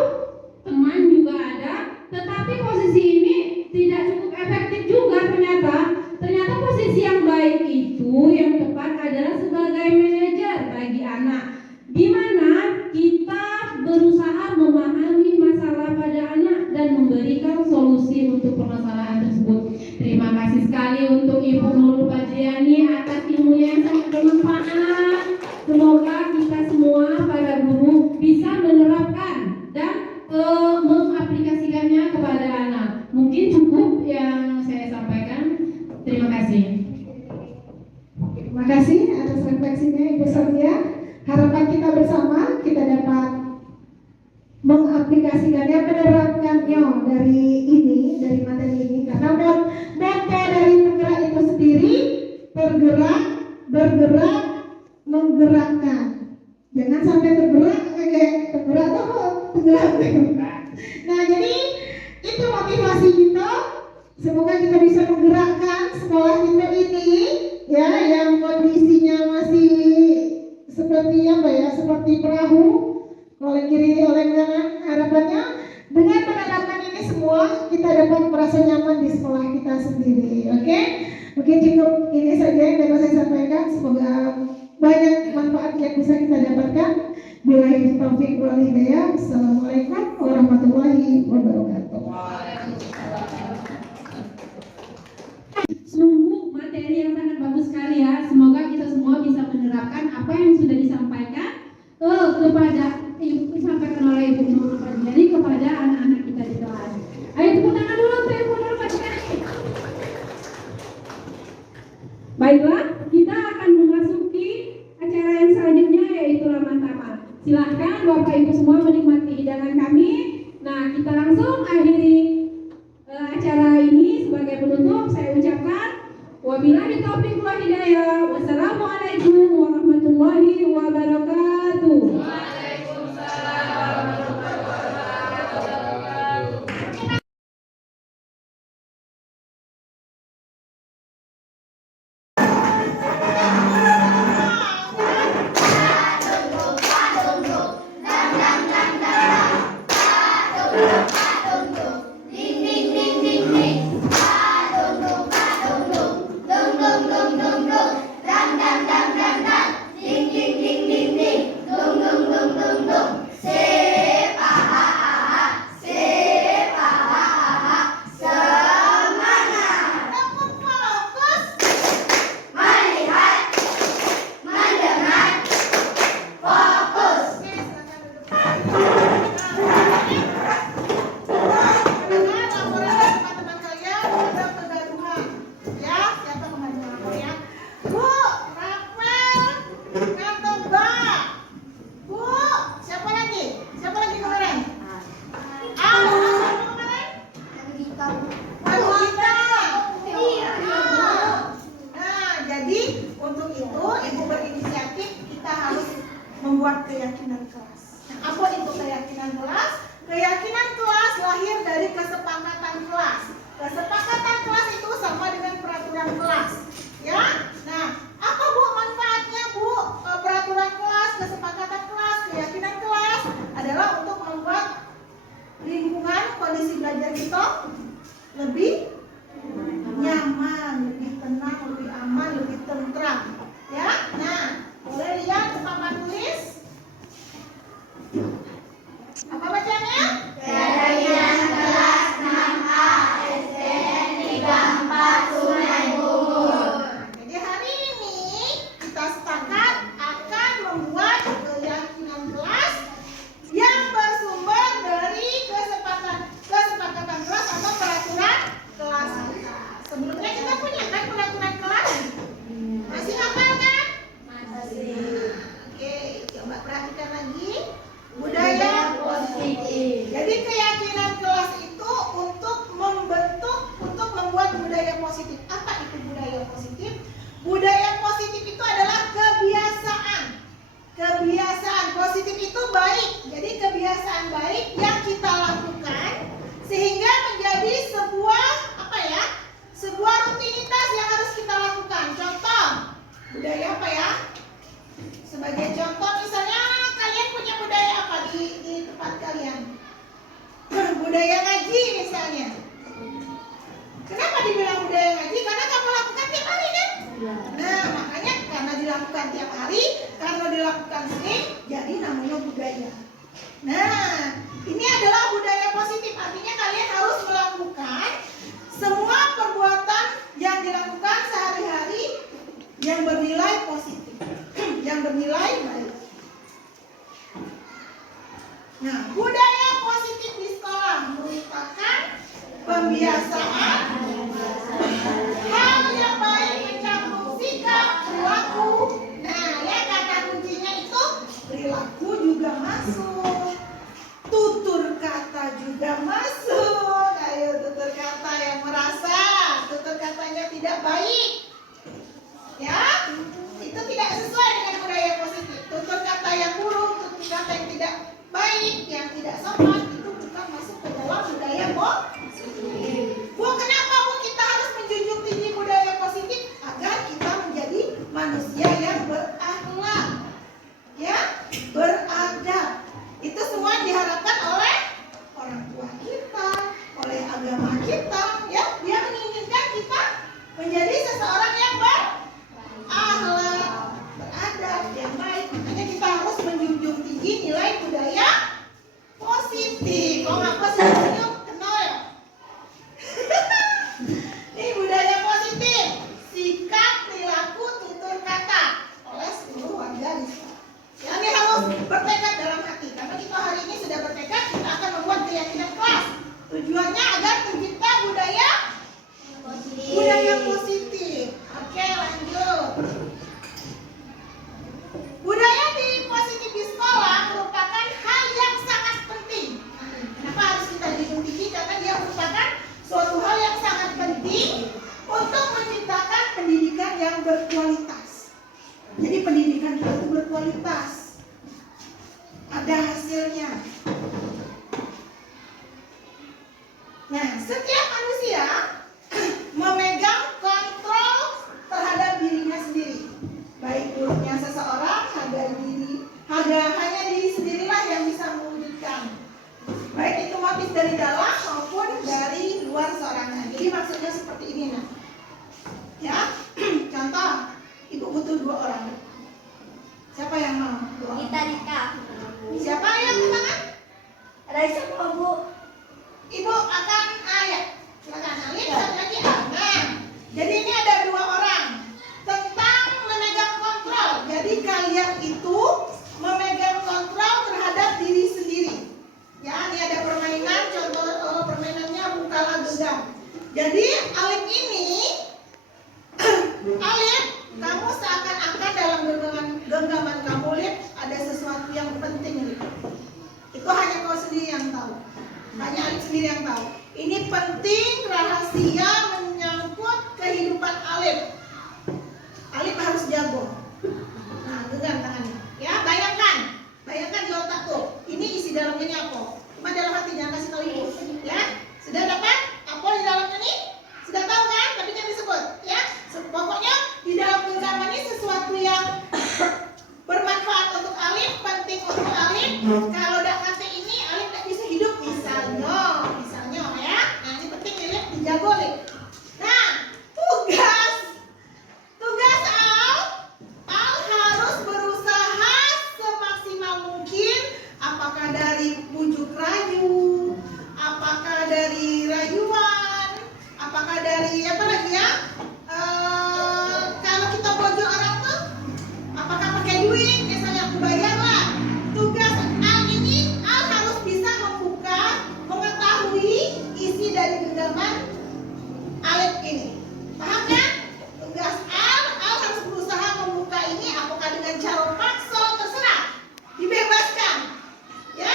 teman juga ada, tetapi posisi ini tidak cukup efektif juga ternyata. Ternyata posisi yang baik itu, yang tepat adalah sebagai manajer bagi anak, di mana kita berusaha memahami masalah pada anak dan memberikan solusi untuk permasalahan tersebut. Terima kasih sekali untuk Ibu Nurul Fajriani atas ilmunya yang sangat bermanfaat. Semoga kita semua para guru bisa menerapkan dan mengaplikasikannya kepada anak. Mungkin cukup yang saya sampaikan. Terima kasih. Terima kasih atas refleksinya Ibu Sonia. Harapan kita bersama kita dapat mengaplikasikannya, menerapkannya dari materi ini. Karena moto dari penggerak itu sendiri bergerak, bergerak, menggerakkan. Jangan sampai tergerak atau tergerak. Nah, jadi itu motivasi kita. Semoga kita bisa menggerakkan sekolah kita ini, ya, yang kondisinya masih seperti apa ya, seperti perahu, oleh kiri oleh kanan. Harapannya dengan menerapkan ini semua kita dapat merasa nyaman di sekolah kita sendiri. Oke? Mungkin cukup ini saja yang dapat saya sampaikan. Semoga banyak manfaat yang bisa kita dapatkan. Billahi taufiq wal hidayah. Assalamualaikum warahmatullahi wabarakatuh. Sungguh materi yang sangat bagus sekali ya. Semoga kita semua bisa menerapkan apa yang sudah disampaikan disampaikan oleh Ibu Nurul Fajriani kepada anak-anak kita di kelas. Ayo tepuk tangan dulu untuk Ibu Nurul Fajriani. Baiklah, kita akan memasuki acara yang selanjutnya, yaitu Laman Tamat. Silahkan Bapak Ibu semua menikmati hidangan kami. Nah, kita langsung akhiri acara ini. Sebagai penutup saya ucapkan wabillahi taufiq wal hidayah. Wassalamualaikum warahmatullahi wabarakatuh. Ding ding ding ding ding. Nah, apa itu keyakinan kelas? Keyakinan kelas lahir dari kesepakatan kelas. Kesepakatan kelas itu sama dengan peraturan kelas. Ya, nah apa Bu manfaatnya Bu? Peraturan kelas, kesepakatan kelas, keyakinan kelas adalah untuk membuat lingkungan kondisi belajar kita lebih nyaman, lebih tenang, lebih aman, lebih tentram. Ya, nah boleh lihat papan tulis. Apa bacanya? Keyakinan kelas 6A SDN 34 Sungai Bungur. Jadi hari ini kita sepakat akan membuat keyakinan kelas yang bersumber dari kesepakatan kelas atau peraturan kelas kita. Sebelumnya kita punya kan peraturan kelas? Masih hafal kan? Masih. Oke, coba perhatikan lagi. Budaya positif. Jadi keyakinan kelas itu untuk membuat budaya positif. Apa itu budaya positif? Budaya positif itu adalah kebiasaan. Kebiasaan positif itu baik. Jadi kebiasaan baik yang kita lakukan sehingga menjadi sebuah sebuah rutinitas yang harus kita lakukan. Contoh, budaya apa ya? Sebagai contoh misalnya kalian punya budaya apa di tempat kalian? Budaya ngaji misalnya. Kenapa dibilang budaya ngaji? Karena kamu lakukan tiap hari kan? Nah makanya karena dilakukan tiap hari, karena dilakukan sering, jadi namanya budaya. Nah ini adalah budaya positif, artinya kalian harus melakukan semua perbuatan yang dilakukan sehari-hari yang bernilai positif, yang bernilai baik. Nah, budaya positif di sekolah merupakan pembiasaan hal yang baik mencakup sikap, perilaku. Nah, ya kata kuncinya itu perilaku juga masuk, tutur kata juga masuk. Ayo tutur kata yang merasa tutur katanya tidak baik, ya itu tidak sesuai dengan budaya positif. Tutur kata yang buruk, tutur kata yang tidak baik, yang tidak sopan, itu bukan masuk ke dalam budaya positif. Bu, kenapa Bu kita harus menjunjung tinggi budaya positif? Agar kita menjadi manusia yang berakhlak, ya, beradab. Itu semua diharapkan oleh orang tua kita, oleh agama kita, ya. Dia menginginkan kita menjadi seseorang yang berakhlak, beradab, yang baik. Makanya kita harus menjunjung tinggi nilai budaya positif. Kalau nggak positif, kenal ya? Ini budaya positif, sikap, perilaku, tutur kata oleh seluruh warga di sekolah. Ya, ini harus bertekad dalam hati. Karena kita hari ini sudah bertekad, kita akan membuat keyakinan kelas. Tujuannya agar tercipta budaya positif. Oke, lanjut. Budaya positif di sekolah merupakan hal yang sangat penting. Kenapa harus kita junjung tinggi? Karena dia merupakan suatu hal yang sangat penting untuk menciptakan pendidikan yang berkualitas. Jadi pendidikan kita itu berkualitas, ada hasilnya. Nah, setiap manusia memegang kontrol terhadap dirinya sendiri. Baik buruknya seseorang, hanya diri sendirilah yang bisa mewujudkan. Baik itu motif dari dalam maupun dari luar seorang. Jadi maksudnya seperti ini, nah. Ya, contoh, ibu butuh 2 orang. Siapa yang mau? 2 orang. Kita nikah. Siapa yang tangan? Raisa mau Bu. Ibu akan ayat. Silakan Alif, satu lagi Nah, jadi ini ada 2 orang tentang memegang kontrol. Jadi kalian itu memegang kontrol terhadap diri sendiri. Ya, ini ada permainan. Contoh permainannya bukalah genggam. Jadi Alif ini, Alif, kamu seakan-akan dalam genggaman kamu, Alif, ada sesuatu yang penting, Alif. Itu hanya kau sendiri yang tahu. Hanya Alif sendiri yang tahu. Ini penting, rahasia, menyangkut kehidupan Alif. Alif harus jago. Nah, genggam tangannya. Ya, bayangkan di otak tuh. Ini apa? Cuma dalam hati, jangan kasih tahu ibu. Ya, sudah dapat? Apa di dalamnya nih? Sudah tahu kan? Tapi jangan disebut. Ya, pokoknya di dalam genggaman ini sesuatu yang bermanfaat untuk alim, penting untuk alim. Kalau tidak nanti ini alim tidak bisa hidup, misalnya ya. Nah ini penting nih, dijago nih. Nah, tugas Al harus berusaha semaksimal mungkin. Apakah dari bujuk rayu, apakah dari rayuan, apakah dari apa lagi ya? Kalau kita bojo orang tuh, apakah pakai duit? Misalnya aku bayar lah. Tugas Al ini, Al harus bisa membuka, mengetahui isi dari genggaman Alif ini. Paham kan? Tugas Al harus berusaha membuka ini. Apakah dengan cara paksa, terserah, dibebaskan. Ya,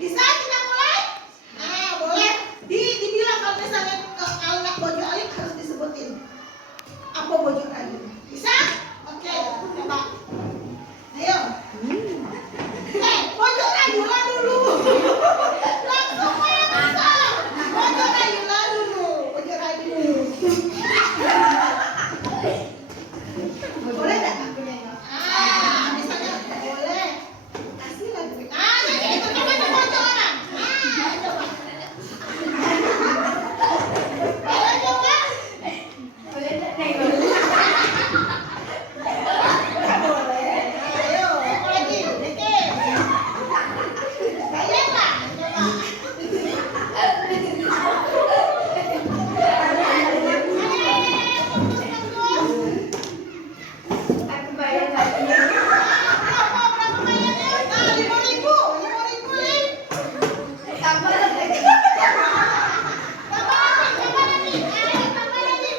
bisa kita mulai? Nah, boleh. Dibilang kalau misalnya Al nggak bojo Alif harus disebutin. Apa bojo rayu? Bisa? Oke, coba. Ayo. Bojo rayu lah dulu. Langsung main masalah. Bojo rayu lah dulu. Bojo rayu dulu. Boleh nggak aku nengok? Misalnya boleh. Kasih lah duit. Jadi itu namanya bojo orang. Coba. Boleh coba? Boleh nggak nengok? Boleh. Ayo, apa lagi? Dikit. Bayar lah. Aku bayar lagi. Berapa bayarnya? 5.000. 5.000 nih. Tambah lagi. Tambah lagi. Tambah lagi.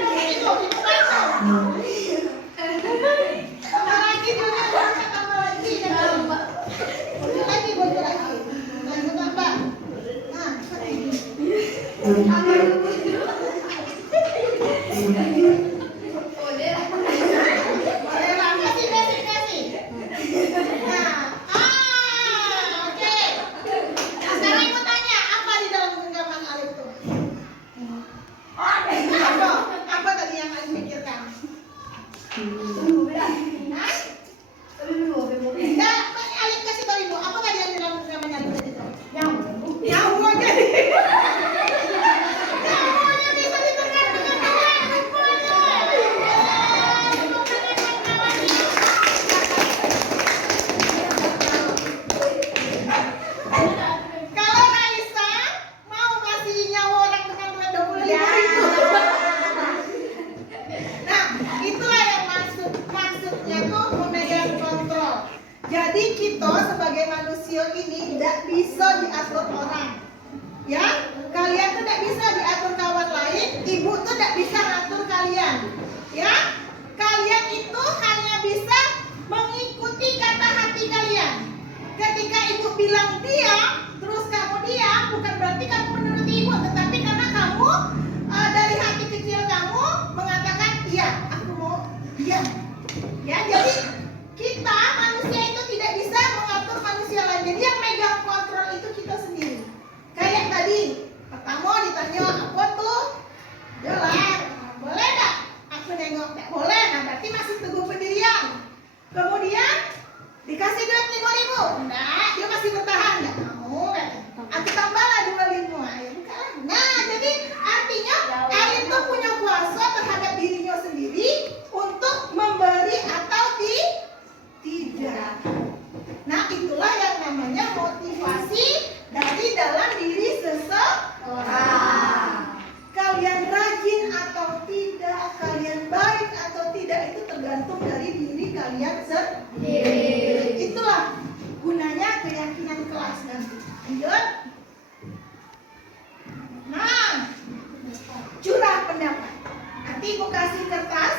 Mana itu? Itu pasang. Tambah lagi juga. Tambah lagi. Bocor lagi. Lanjut tambah. Nah, Boleh lah. boleh lah. Kasih. Nah, oke. Nah, sekarang ibu tanya, apa di dalam genggaman Alif itu? Apa tadi yang Alif pikirkan? Hah? Enggak, Alif kasih tahu ibu, apa tadi yang di dalam genggaman Alif tadi itu? Nyawa aja. Nyawanya bisa ditenang dengan tangan. Kalau Raisa mau ngasih nyawa orang dengan duit 25.000. Nah, itulah yang maksudnya tuh memegang kontrol. Jadi kita sebagai manusia ini tidak bisa diatur orang. Ya, kalian tuh tidak bisa diatur kawan lain. Ibu tuh tidak bisa ngatur kalian. Ya, kalian itu hanya bisa mengikuti kata hati kalian. Ketika ibu bilang diam, terus kamu diam, bukan berarti kamu menuruti ibu, tetapi karena kamu dari hati kecil kamu mengatakan iya, aku mau diam. Ya, jadi kita manusia itu tidak bisa mengatur manusia lain. Jadi yang megang kontrol itu kita sendiri. Kayak tadi, pertama ditanya apa tuh? Jalan, boleh nggak? Aku nengok, nggak boleh. Nah, berarti masih teguh pendirian. Kemudian dikasih duit 5.000. Nah, dia masih bertahan, nggak mau. Aku tambahlah 25. Ayo bukan. Nah, jadi artinya Alif tuh punya kuasa terhadap dirinya sendiri untuk memberi atau tidak. Nah, itulah yang namanya motivasi dari dalam diri seseorang. Kalian rajin atau tidak, kalian baik atau tidak, itu tergantung dari diri kalian sendiri. Itulah gunanya keyakinan kelas nanti. Lanjut. Nah, curah pendapat. Nanti ibu kasih kertas,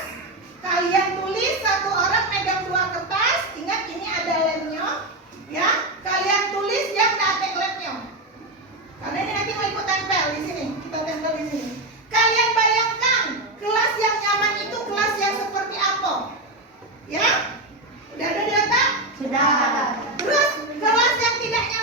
kalian tulis, satu orang megang 2 kertas. Ingat ini ada lemnya, ya. Kalian tulis yang ada lemnya. Karena ini nanti mau ikut tempel di sini. Kita tempel di sini. Kalian bayangkan kelas yang nyaman itu kelas yang seperti apa? Ya? Udah ada di otak? Sudah. Terus kelas yang tidak nyaman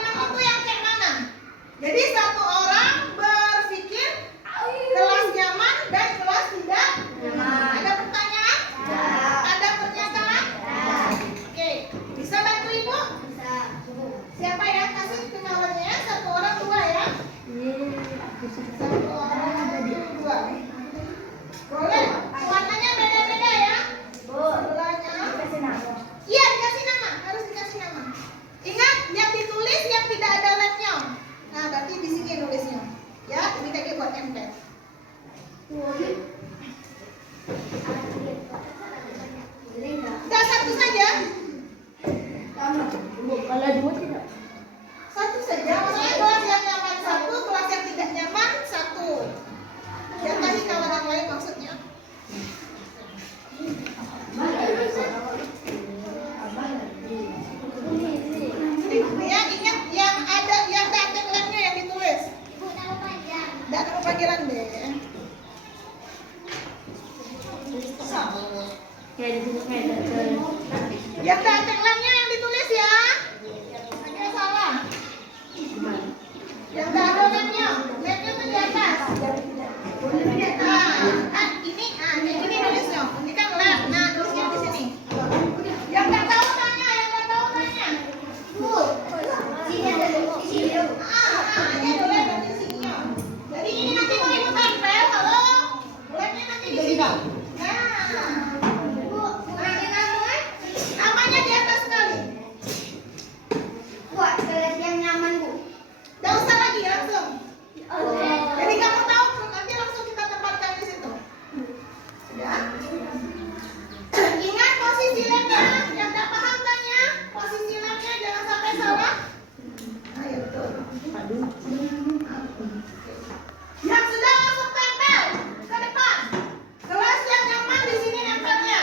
Dua. Boleh. Warnanya beda-beda ya. Sebelahnya. Iya, dikasih nama. Harus dikasih nama. Ingat, yang ditulis yang tidak ada lemnya. Nah, berarti di sini nulisnya. Ya, ini kayak buat nempel. Enggak, satu saja. Satu saja. Maksudnya kelas yang nyaman satu, kelas yang tidak nyaman satu. Jangan kasih kawan yang lain maksudnya. Ya, ingat yang ada yang datang lemnya yang ditulis. Tidak terlalu panggilan deh. Yang datang lemnya yang ditulis ya. Hanya salah. Yang tak ada lemnya tuh di atas. Ini nulisnya. Ini kan lem. Nah, nulisnya di sini. Yang tak tahu tanya. Ini boleh di sini. Jadi ini nanti mau ibu tempel kalau lemnya nanti di sini. Namanya di atas sekali. Tidak usah lagi langsung. Jadi kamu tahu nanti langsung kita tempatkan di situ. Sudah. Ingat posisi lemnya. Yang tak paham tanya. Posisi lemnya jangan sampai salah. Ayo betul. Yang sudah langsung tempel ke depan. Kelas yang nyaman di sini nempelnya.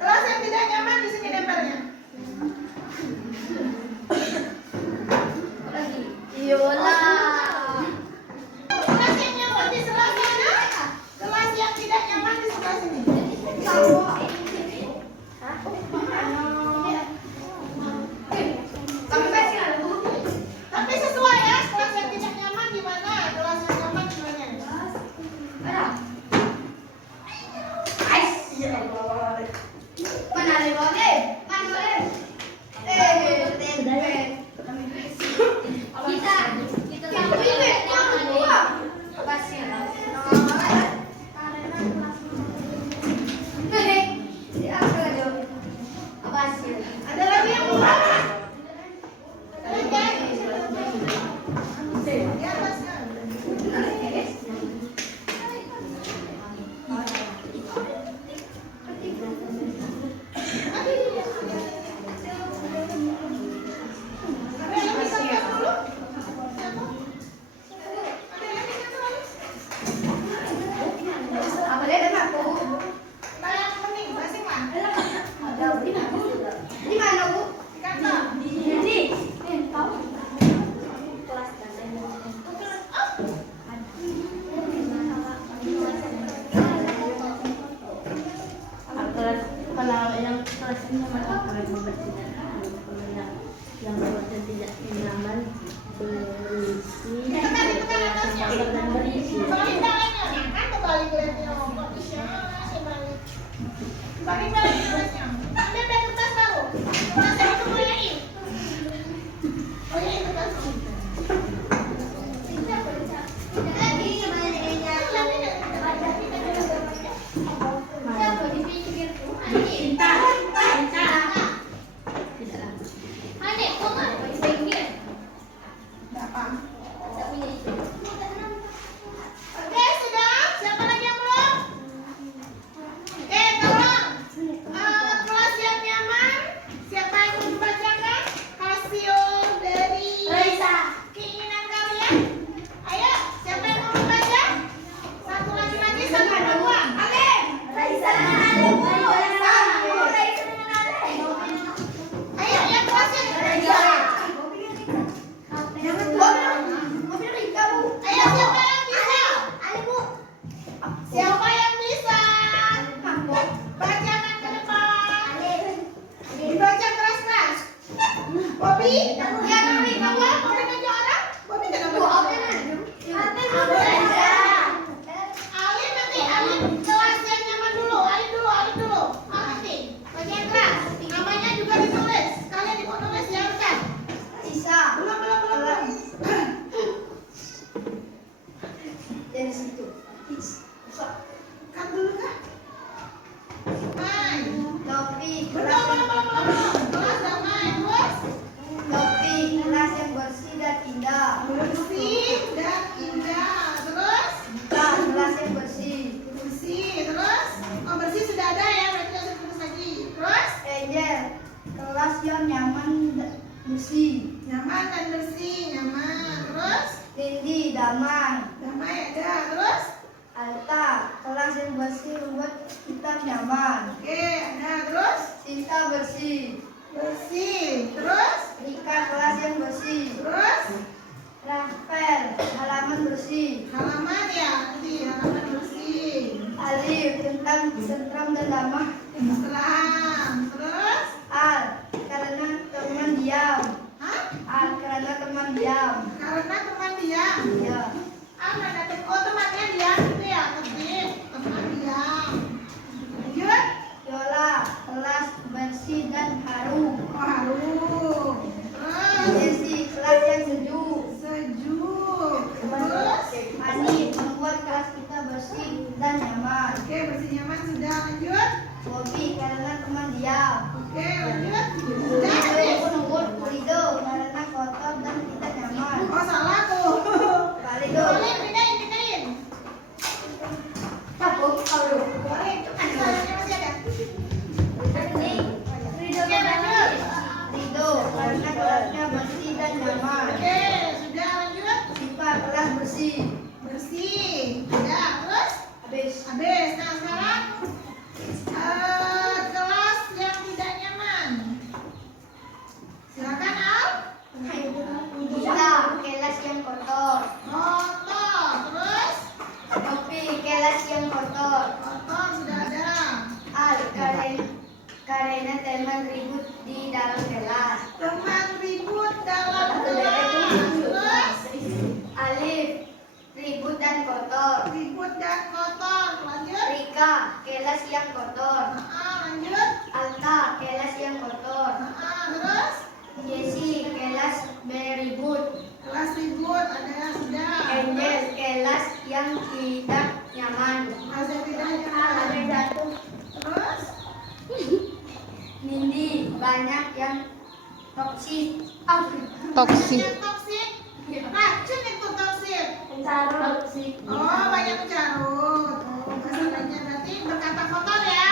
Kelas yang tidak nyaman di sini nempelnya. Kelas yang nyaman di sebelah sana. Kelas yang tidak nyaman di sebelah sini. Tapi sesuai ya. Kelas yang tidak nyaman di mana? Kelas yang nyaman di mana? Ada lagi yang murah? Di atasnya. Oke, sudah. Siapa lagi yang belum? Oke, tolong. Kelas yang nyaman. Siapa yang mau membacakan hasil dari keinginan bersih. Nyaman dan bersih, nyaman. Terus Nindi, damai. damai ada. Terus Alta, kelas yang bersih membuat kita nyaman. oke ada. Terus Sinta, bersih. bersih. Terus Rika, kelas yang bersih. terus Rafael, halaman bersih. halaman ya, nanti halaman bersih. Alif, tentang tentram dan damai. Selam. Terus Al, karena teman diam. hah? Al, karena teman diam. Karena teman diam. Ya. Apa nanti? Oh temannya diam gitu ya, tertib. Teman diam. Lanjut. Yola, kelas bersih dan harum. Oh harum. Terus Jesi, kelas yang sejuk. sejuk. Terus Ani, membuat kelas kita bersih dan nyaman. oke bersih nyaman sudah. Lanjut. Bobby, karena teman diam. Oke lanjut. Sudah habis. Rido, karena kotor dan kita nyaman. Oh salah tuh. Balido, Boleh pindahin. takut kalau Boleh itu kan salahnya masih ada. ini Rido dan Rido, karena kelasnya bersih dan nyaman. Oke sudah lanjut. Sipa, kelas bersih. Bersih. Ya terus Habis. habis. Nah sekarang kelas yang tidak nyaman. Silakan Al. Kita, kelas yang kotor. Kotor. Terus Topi, kelas yang kotor. kotor sudah ada. Al, karena teman ribut di dalam kelas. Teman ribut dalam kelas. Terus Alif, ribut dan kotor. ribut dan kotor. Lanjut. Rika, kelas yang kotor. Lanjut. Alta, kelas yang kotor. Terus Jesi, kelas beribut. kelas ribut ada sudah. Angel, kelas yang tidak nyaman. Masih tidak nyaman. Terus Nindi, banyak yang toksik. toksik. Yang toksik. Racun itu toksik. Toksik. Oh banyak carut. Oh bahasa lainnya berarti berkata kotor ya.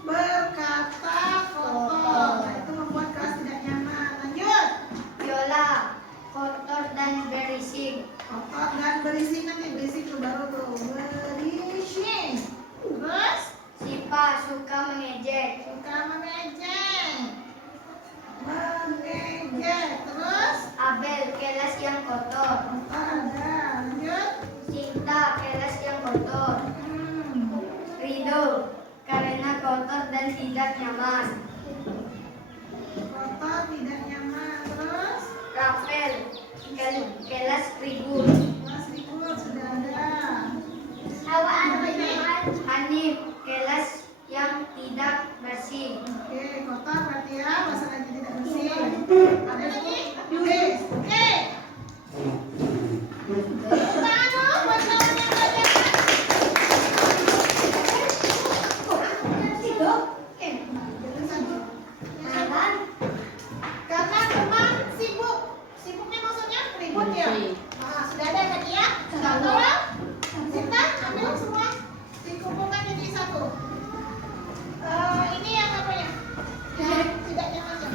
Berkata kotor. Itu membuat kelas tidak nyaman. Lanjut. Yola, kotor dan berisik. Kotor dan berisik, nanti berisik tuh baru tuh berisik. Terus Sipa, suka mengejek. suka mengejek. Terus Abel, kelas yang kotor. kotor ada. Lanjut. Cinta, kelas yang kotor. Rido, karena kotor dan tidak nyaman. Kotor tidak nyaman. Terus Rafael, kelas ribut. kelas ribut sudah ada. Hanif, kelas yang tidak bersih. Oke, kotor berarti ya bahasa lainnya tidak bersih. Ada lagi? Oke. Tangan buat kawan yang belajar. Karena teman sibuk. Sibuknya maksudnya ribut ya? Nah, sudah ada tadi ya? Sudah tolong? Sinta, ambil semua. Dikumpulkan jadi satu. Ini yang apa ya? Yang tidak nyaman ya?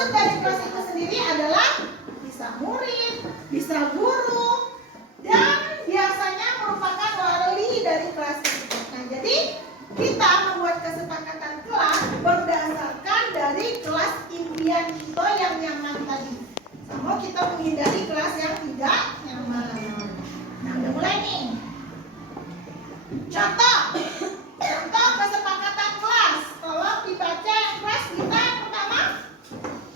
maksud dari kelas itu sendiri adalah bisa murid, bisa guru, dan biasanya merupakan wali dari kelas itu. Nah, jadi kita membuat kesepakatan kelas berdasarkan dari kelas impian kita yang nyaman tadi. Sama kita menghindari kelas yang tidak nyaman. Nah, udah mulai nih. Contoh kesepakatan kelas. Tolong dibaca yang kelas kita yang pertama.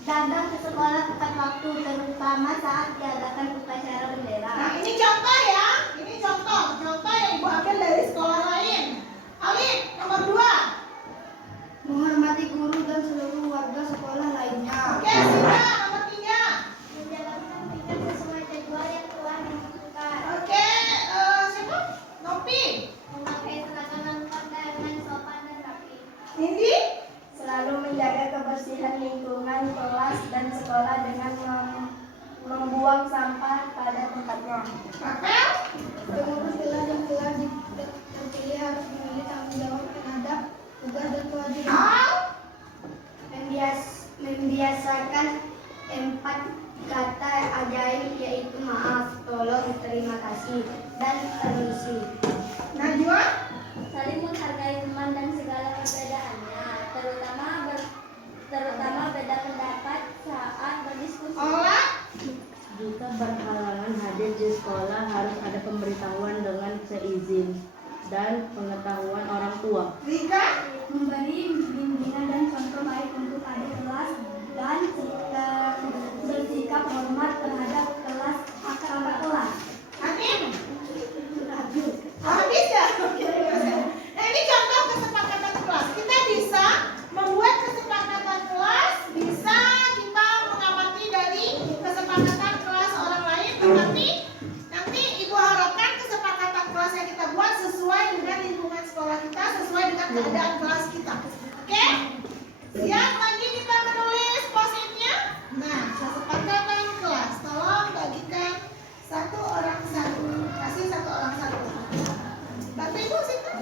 Datang ke sekolah tepat waktu, terutama saat diadakan upacara bendera. Nah, ini contoh ya. Ini contoh yang Ibu ambil dari sekolah lain. Alif, nomor 2. Menghormati guru dan seluruh warga sekolah lainnya. Oke, Sita, nomor 3. Menjalankan tingkat sesuai jadwal yang telah ditentukan. Oke, siapa? Nopi. Memakai seragam lengkap dengan sopan dan rapi. Nindi. Selalu menjaga kebersihan lingkungan kelas dan sekolah dengan membuang sampah pada tempatnya. Rapel. Pengurus kelas yang telah terpilih harus memiliki tanggung jawab terhadap tugas dan kewajiban. Al. Membiasakan 4 kata ajaib, yaitu maaf, tolong, terima kasih, dan permisi. Najwa. Saling menghargai teman dan segala perbedaannya, terutama beda pendapat saat berdiskusi. Ola. Jika berhalangan hadir di sekolah, harus ada pemberitahuan dengan seizin dan pengetahuan orang tua. Rika. Memberi bimbingan dan contoh baik untuk adik kelas dan bersikap hormat terhadap kelas kakak kelas. Anim. Habis ya? Nah, ini contoh kesepakatan kelas. Kita bisa membuat kesepakatan kelas, bisa kita mengamati dari kesepakatan kelas orang lain, tetapi nanti Ibu harapkan kesepakatan kelas yang kita buat sesuai dengan lingkungan sekolah kita, sesuai dengan keadaan kelas kita. Oke? Siap lagi kita menulis post-itnya? Nah, kesepakatan kelas. Tolong bagikan satu orang satu. Kasih satu orang satu. Bantu Ibu situ.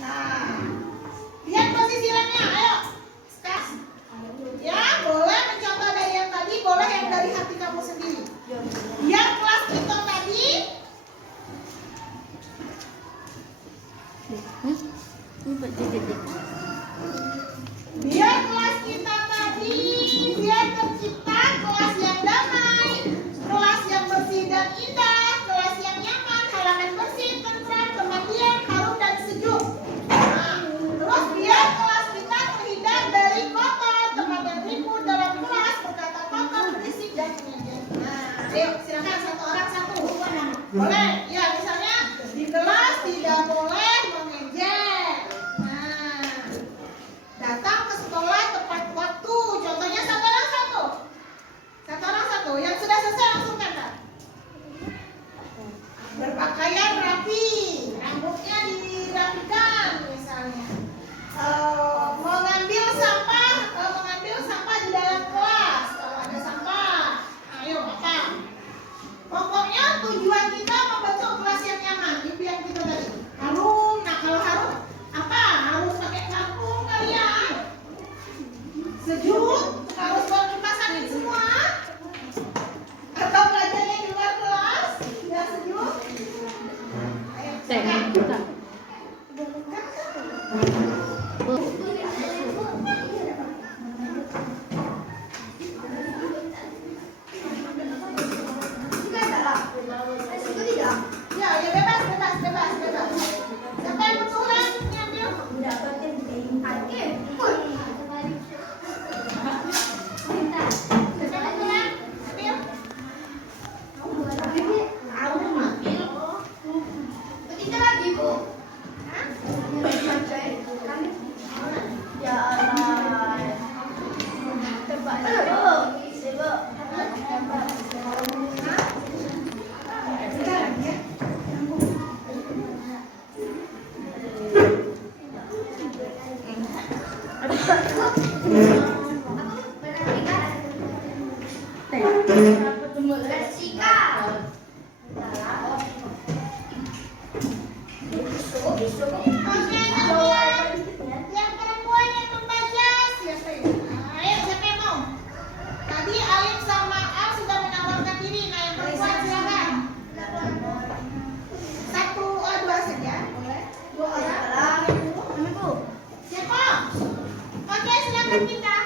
Nah, lihat posisi lemnya. Ayo. Skas. Ya, boleh mencontoh dari yang tadi, boleh yang dari hati kamu sendiri. Biar kelas kita tadi biar kelas kita tadi biar tercipta kelas yang damai, kelas yang bersih dan indah, kelas yang nyaman, halaman bersih, tentram, tempat diam, harum dan sejuk. Nah, terus biar kelas kita terhindar dari kotor, tempat yang ribut dalam kelas, berkata kotor, berisik dan menyejuk. Nah, ayo silakan satu orang satu. Boleh? Ya, misalnya di kelas tidak boleh mengejek. Nah, datang ke sekolah tepat waktu. Contohnya satu orang satu. Satu orang satu. Yang sudah selesai langsung kata. Berpakaian rapi, rambutnya dirapikan misalnya. Mengambil sampah di dalam kelas kalau ada sampah. Ayo apa? Pokoknya tujuan kita membentuk kelas yang nyaman. Impian kita tadi. Harum. Nah, kalau harum apa? Harus pakai kampung kalian. Sejuk. Harus bawa kipas angin semua. Atau belajarnya di luar kelas. Tidak sejuk. Ayo, silakan. Ya, ya bebas. Siapa yang betulan ngambil? Dapatin Akim. Siapa yang betulan? Ambil. Ambil. Kita lagi, Bu. Hah? Ya Allah. Tebak dulu. Ibu. Sekarang ya. Oke, yang perempuan kita.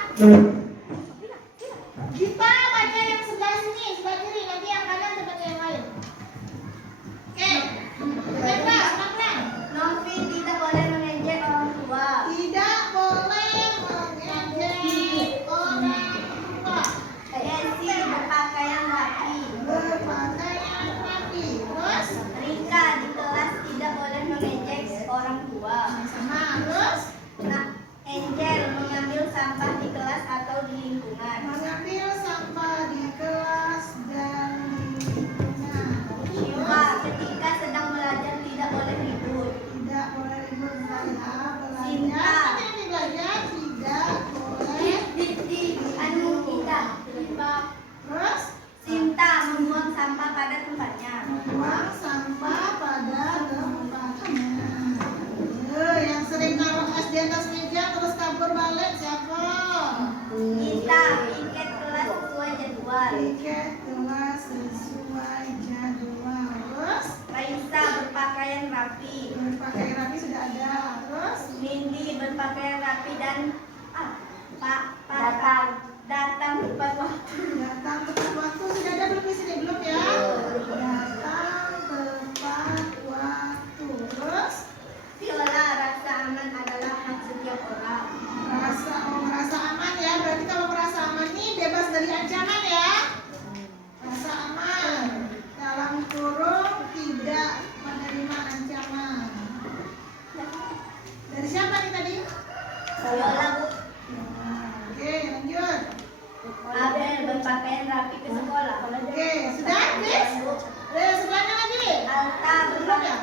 Kita baca yang sebelah sini, sebelah kiri. Nanti yang kanan baca yang lain. Oke. Bebas, pelan-pelan. Novi tidak boleh mengejek orang tua. Tidak boleh mengejek orang tua. Desi berpakaian rapi. Berpakaian rapi. Terus Rika di kelas tidak boleh mengejek orang tua. sama. Terus Nah, Angel mengambil sampah di kelas atau di lingkungan. mengambil sampah di kelas dan di lingkungan. Shiva ketika sedang belajar tidak boleh ribut. Tidak boleh ribut belajar. Cinta. Apa yang belajar tidak boleh. Di anu kita. Terus Cinta membuang sampah pada tempatnya. buang sampah pada tempatnya. Yang sering naruh es di atas meja terus kabur balik siapa? Kita piket kelas sesuai jadwal. Tiket kelas sesuai jadwal. Terus Raisa berpakaian rapi. berpakaian rapi sudah ada. Terus Mindy berpakaian rapi dan datang tepat waktu. datang tepat waktu sudah ada belum di sini? Belum ya? Datang tepat waktu. Terus Viola rasa aman adalah hak setiap orang. merasa aman ya. Berarti kalau merasa aman nih bebas dari ancaman ya. Rasa aman dalam kurung tidak menerima ancaman. Dari siapa nih tadi? Viola Bu. Oke, lanjut. Abel berpakaian rapi ke sekolah. Oke, sudah? Please? Sebelahnya lagi. Alta Belum ya?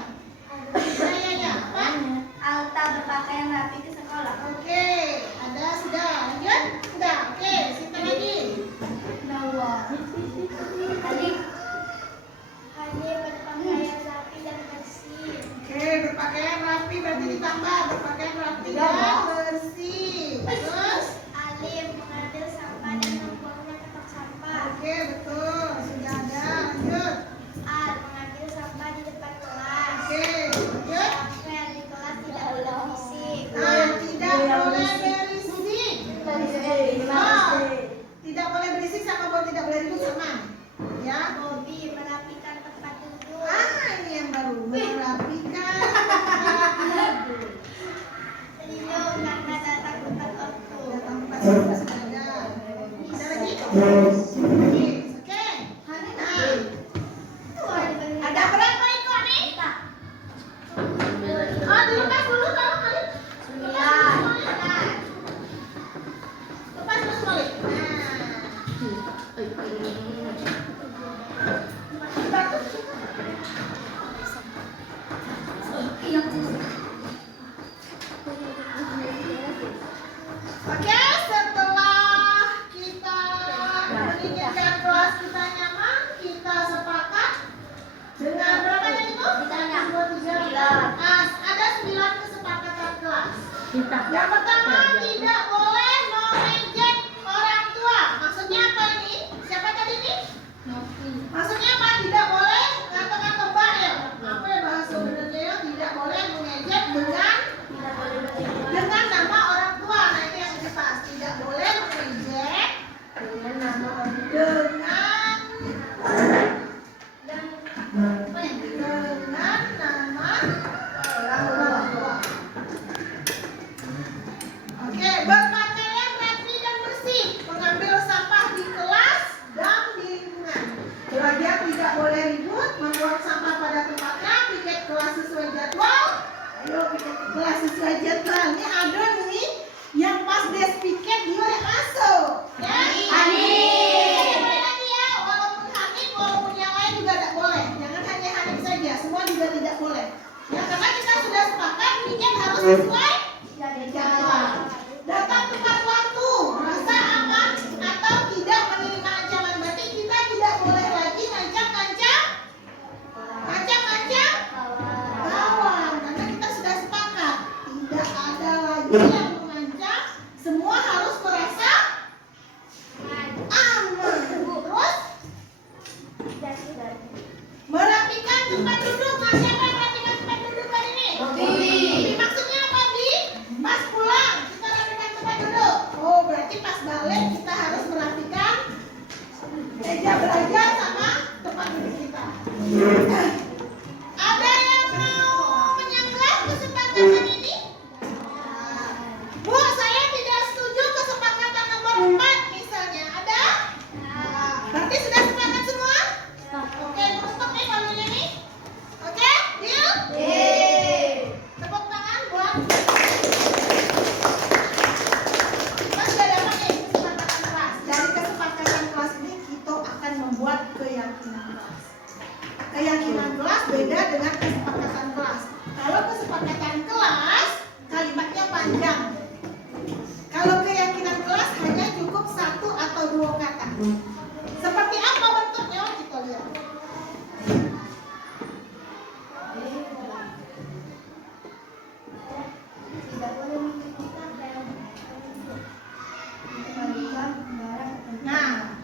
Ya. Apa? Alta berpakaian rapi ke sekolah. Oke, ada sudah. Lanjut? Sudah. Oke, simpan lagi. Nawa. Alif. Hanya berpakaian rapi dan bersih. Oke, berpakaian rapi berarti ditambah berpakaian rapi dan bersih. Terus? Alif mengambil sampah dan membuangnya ke tempat sampah. Oke, betul. Sudah ada. Lanjut. Al mengambil sampah di depan kelas. Oke, lanjut. Rafael di kelas tidak boleh berisik. Tidak boleh berisik. Oh, tidak boleh berisik sama tidak boleh ribut sama. Ya. Bobby merapikan tempat duduk. Ini yang baru merapikan. Rio karena datang tepat waktu. Datang tepat waktu sudah ada. Ada lagi? Oke. Nah, ada berapa ekor nih? Oh, dilepas dulu kalau kali. Lepas terus balik. Oke, setelah kita menginginkan kelas kita nyaman, kita sepakat dengan berapa yang itu? Ada 9 kesepakatan kelas. Yang pertama, tidak boleh mengejek orang tua. Maksudnya apa ini? Siapa tadi ini? Maksudnya apa? Tidak boleh ngata-ngata ya. Apa ya bahasa benernya ya? Tidak boleh mengejek dengan nama orang tua. Nah itu yang pas. Tidak boleh mengejek dengan nama orang tua. Oke, Berarti pas balik kita harus merapikan meja belajar sama tempat duduk kita. Ada yang mau menyanggah kesepakatan ini? Bu, saya tidak setuju kesepakatan nomor 4 misalnya. Ada? Berarti sudah sepakat semua? Oke, untuk nih palunya nih. Oke, deal? Tepuk tangan buat. Kita sudah dapat nih kesepakatan kelas. Dari kesepakatan kelas ini kita akan membuat keyakinan kelas. Keyakinan kelas beda dengan kesepakatan kelas. Kalau kesepakatan kelas kalimatnya panjang. Kalau keyakinan kelas hanya cukup 1 atau 2 kata. Seperti apa bentuknya? Kita lihat. Nah,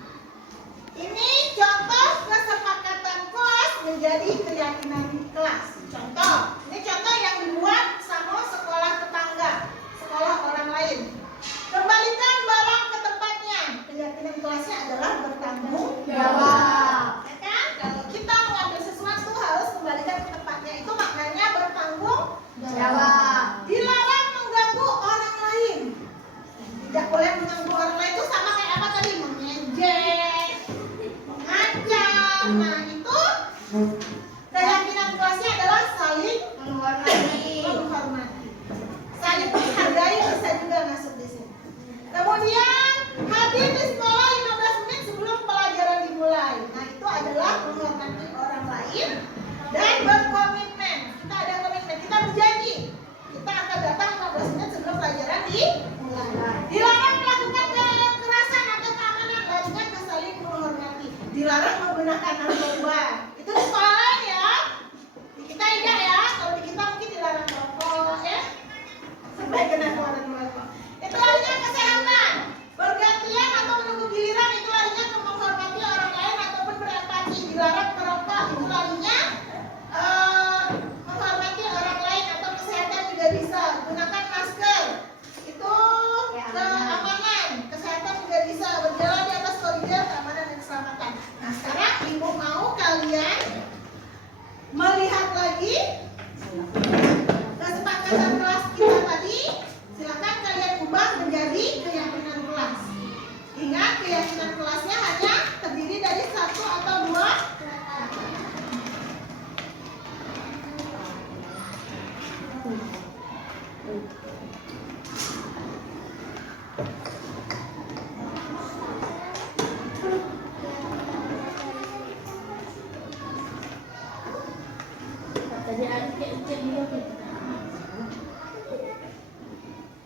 ini contoh kesepakatan kelas menjadi keyakinan kelas. Contoh, ini contoh yang dibuat sama sekolah tetangga, sekolah orang lain. Kembalikan barang ke tempatnya. Keyakinan kelasnya adalah bertanggung jawab. Ya kan? Kalau kita mengambil sesuatu harus kembalikan ke tempatnya. Itu maknanya bertanggung jawab. Dilarang mengganggu orang lain. Tidak boleh mengganggu orang lain itu sama kayak apa tadi? Mengejek, mengancam. Nah itu keyakinan kelasnya adalah saling menghormati. Saling menghargai bisa juga masuk di sini. Kemudian hadir di sekolah 15 menit sebelum pelajaran dimulai. Nah itu adalah menghormati orang lain dan berkomitmen. Kita ada komitmen, kita berjanji kita akan datang 15 menit sebelum pelajaran dimulai. Dilarang melakukan kekerasan atau keamanan, lainnya saling menghormati. Dilarang menggunakan narkoba. Itu di sekolah lain ya. Di kita tidak ya. Kalau di kita mungkin dilarang merokok ya. Sampai kena narkoba. Itu lainnya kesehatan. Bergantian atau menunggu giliran, itu lainnya menghormati orang lain ataupun berempati. Dilarang merokok, itu lainnya menghormati orang lain atau kesehatan juga bisa. Gunakan masker. Itu keamanan, kesehatan juga bisa. Berjalan di atas koridor keamanan dan keselamatan. Nah sekarang ibu mau kalian melihat lagi kesepakatan kelas kita tadi. Silakan kalian ubah menjadi keyakinan kelas. Ingat keyakinan kelasnya hanya terdiri dari 1 atau 2.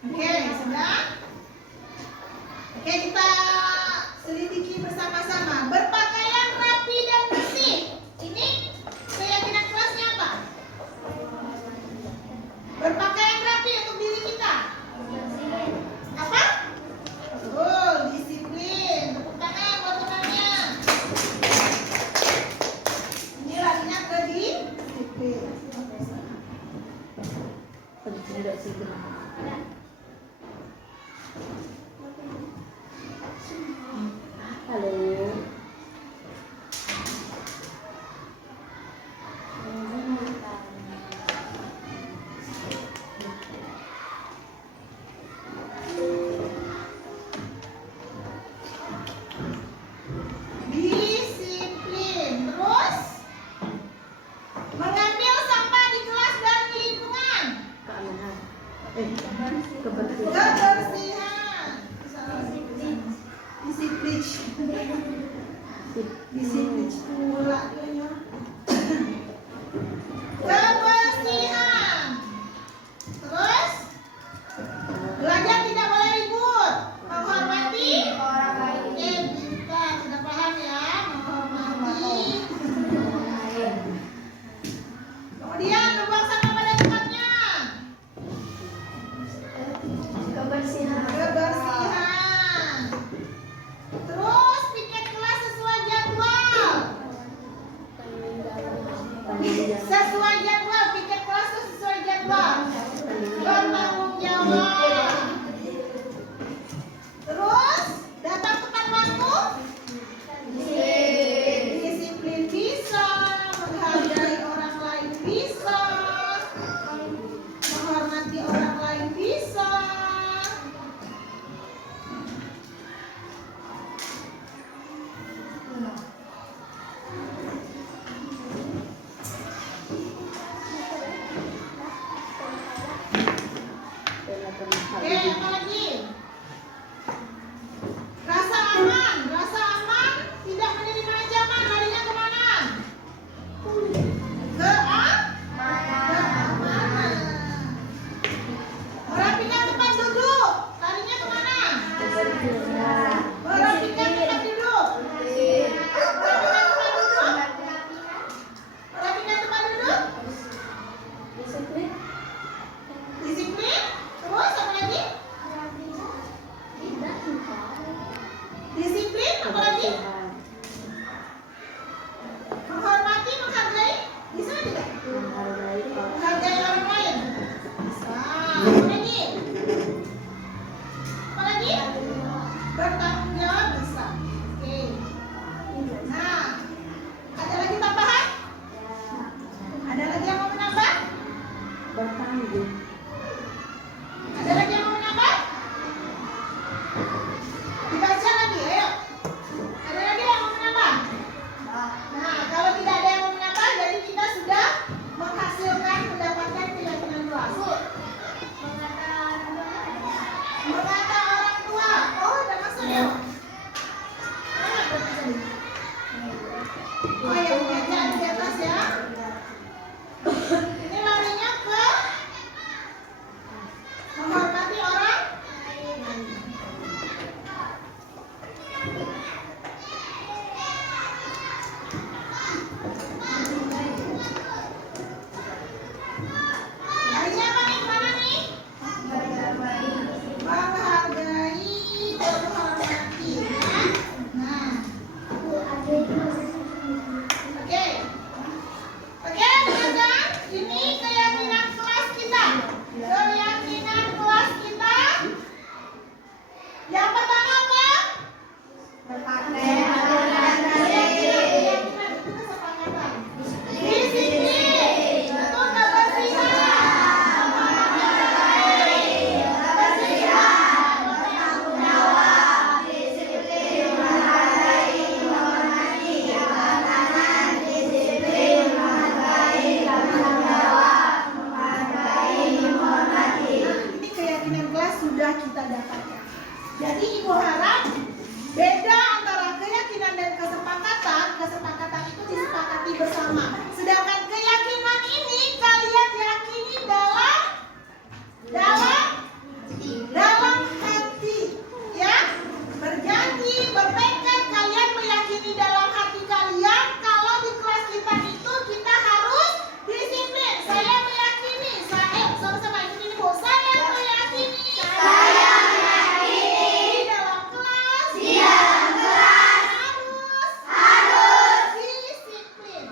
Oke, sudah? Oke, kita selidiki bersama-sama. Berpakaian rapi dan bersih. Ini keyakinan kelasnya apa? Berpakaian rapi untuk diri kita. Apa? Betul, disiplin. Tepuk tangan buat temannya. Ini larinya ke disiplin. Halo. Disiplin. Terus mengambil sampah di kelas dan lingkungan. Keamanan. Kebersihan. Kebersihan. Disiplin. Disiplin pula. Kebersihan. Terus belajar tidak boleh ribut. Menghormati orang lain. Oke, kita sudah paham ya. Menghormati. Kemudian membuang sampah pada tempatnya. Kebersihan. Kebersihan. Terus piket kelas sesuai jadwal. Oh ya, jangan di atas ya. Ini larinya ke menghormati orang. Larinya apa nih? Mana nih? Menghargai, menghormati. Nah, oke. Oke, teman-teman, ini keyakinan kelas kita. Keyakinan kelas kita. Yang pertama apa? Keyakinan itu kesepakatan. Disiplin. Betul, kebersihan. Ini keyakinan kelas sudah kita dapatkan. Jadi ibu harap beda antara keyakinan dan kesepakatan. Kesepakatan itu disepakati bersama. Sedangkan keyakinan ini kalian yakini dalam hati, ya. Berjanji, bertekad kalian meyakini dalam hati kalian kalau di kelas kita itu kita harus disiplin. Saya meyakini, sama-sama ini Bu. Saya meyakini di dalam kelas harus disiplin.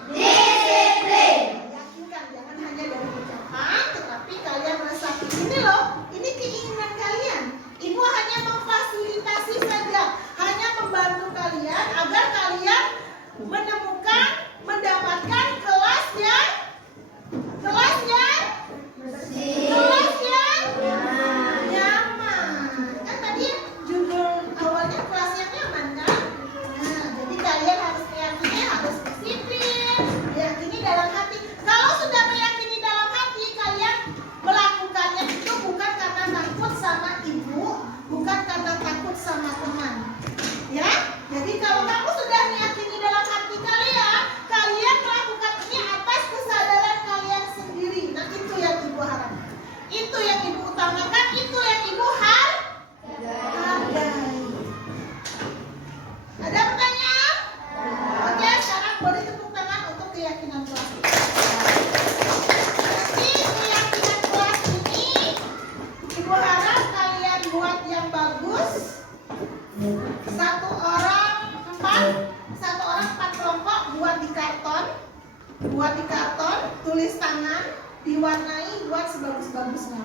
Yakinkan, jangan hanya dari ucapan, tetapi kalian resapi. Ini loh, ini keinginan kalian. Ibu hanya memfasilitasi saja, hanya membantu kalian agar kalian mendapatkan kelas yang nyaman. Kan tadi judul awalnya kelas yang nyaman kan? Nah, jadi kalian harus meyakini, harus disiplin, meyakini dalam hati. Kalau sudah meyakini dalam hati, kalian melakukannya itu bukan karena takut sama ibu, bukan karena takut sama teman. Ya, jadi kalau kamu sudah meyakini dalam hati kalian, kalian melakukan ini atas kesadaran kalian sendiri. Nah, itu yang ibu harap. Itu yang ibu utamakan, itu yang ibu hargai. Ada pertanyaan? Oke, sekarang boleh tepuk tangan untuk keyakinan kelas. Jadi keyakinan kelas ini ibu harap kalian buat yang bagus. Satu orang 4 kelompok buat di karton, tulis tangan, diwarnai, buat sebagus-bagusnya.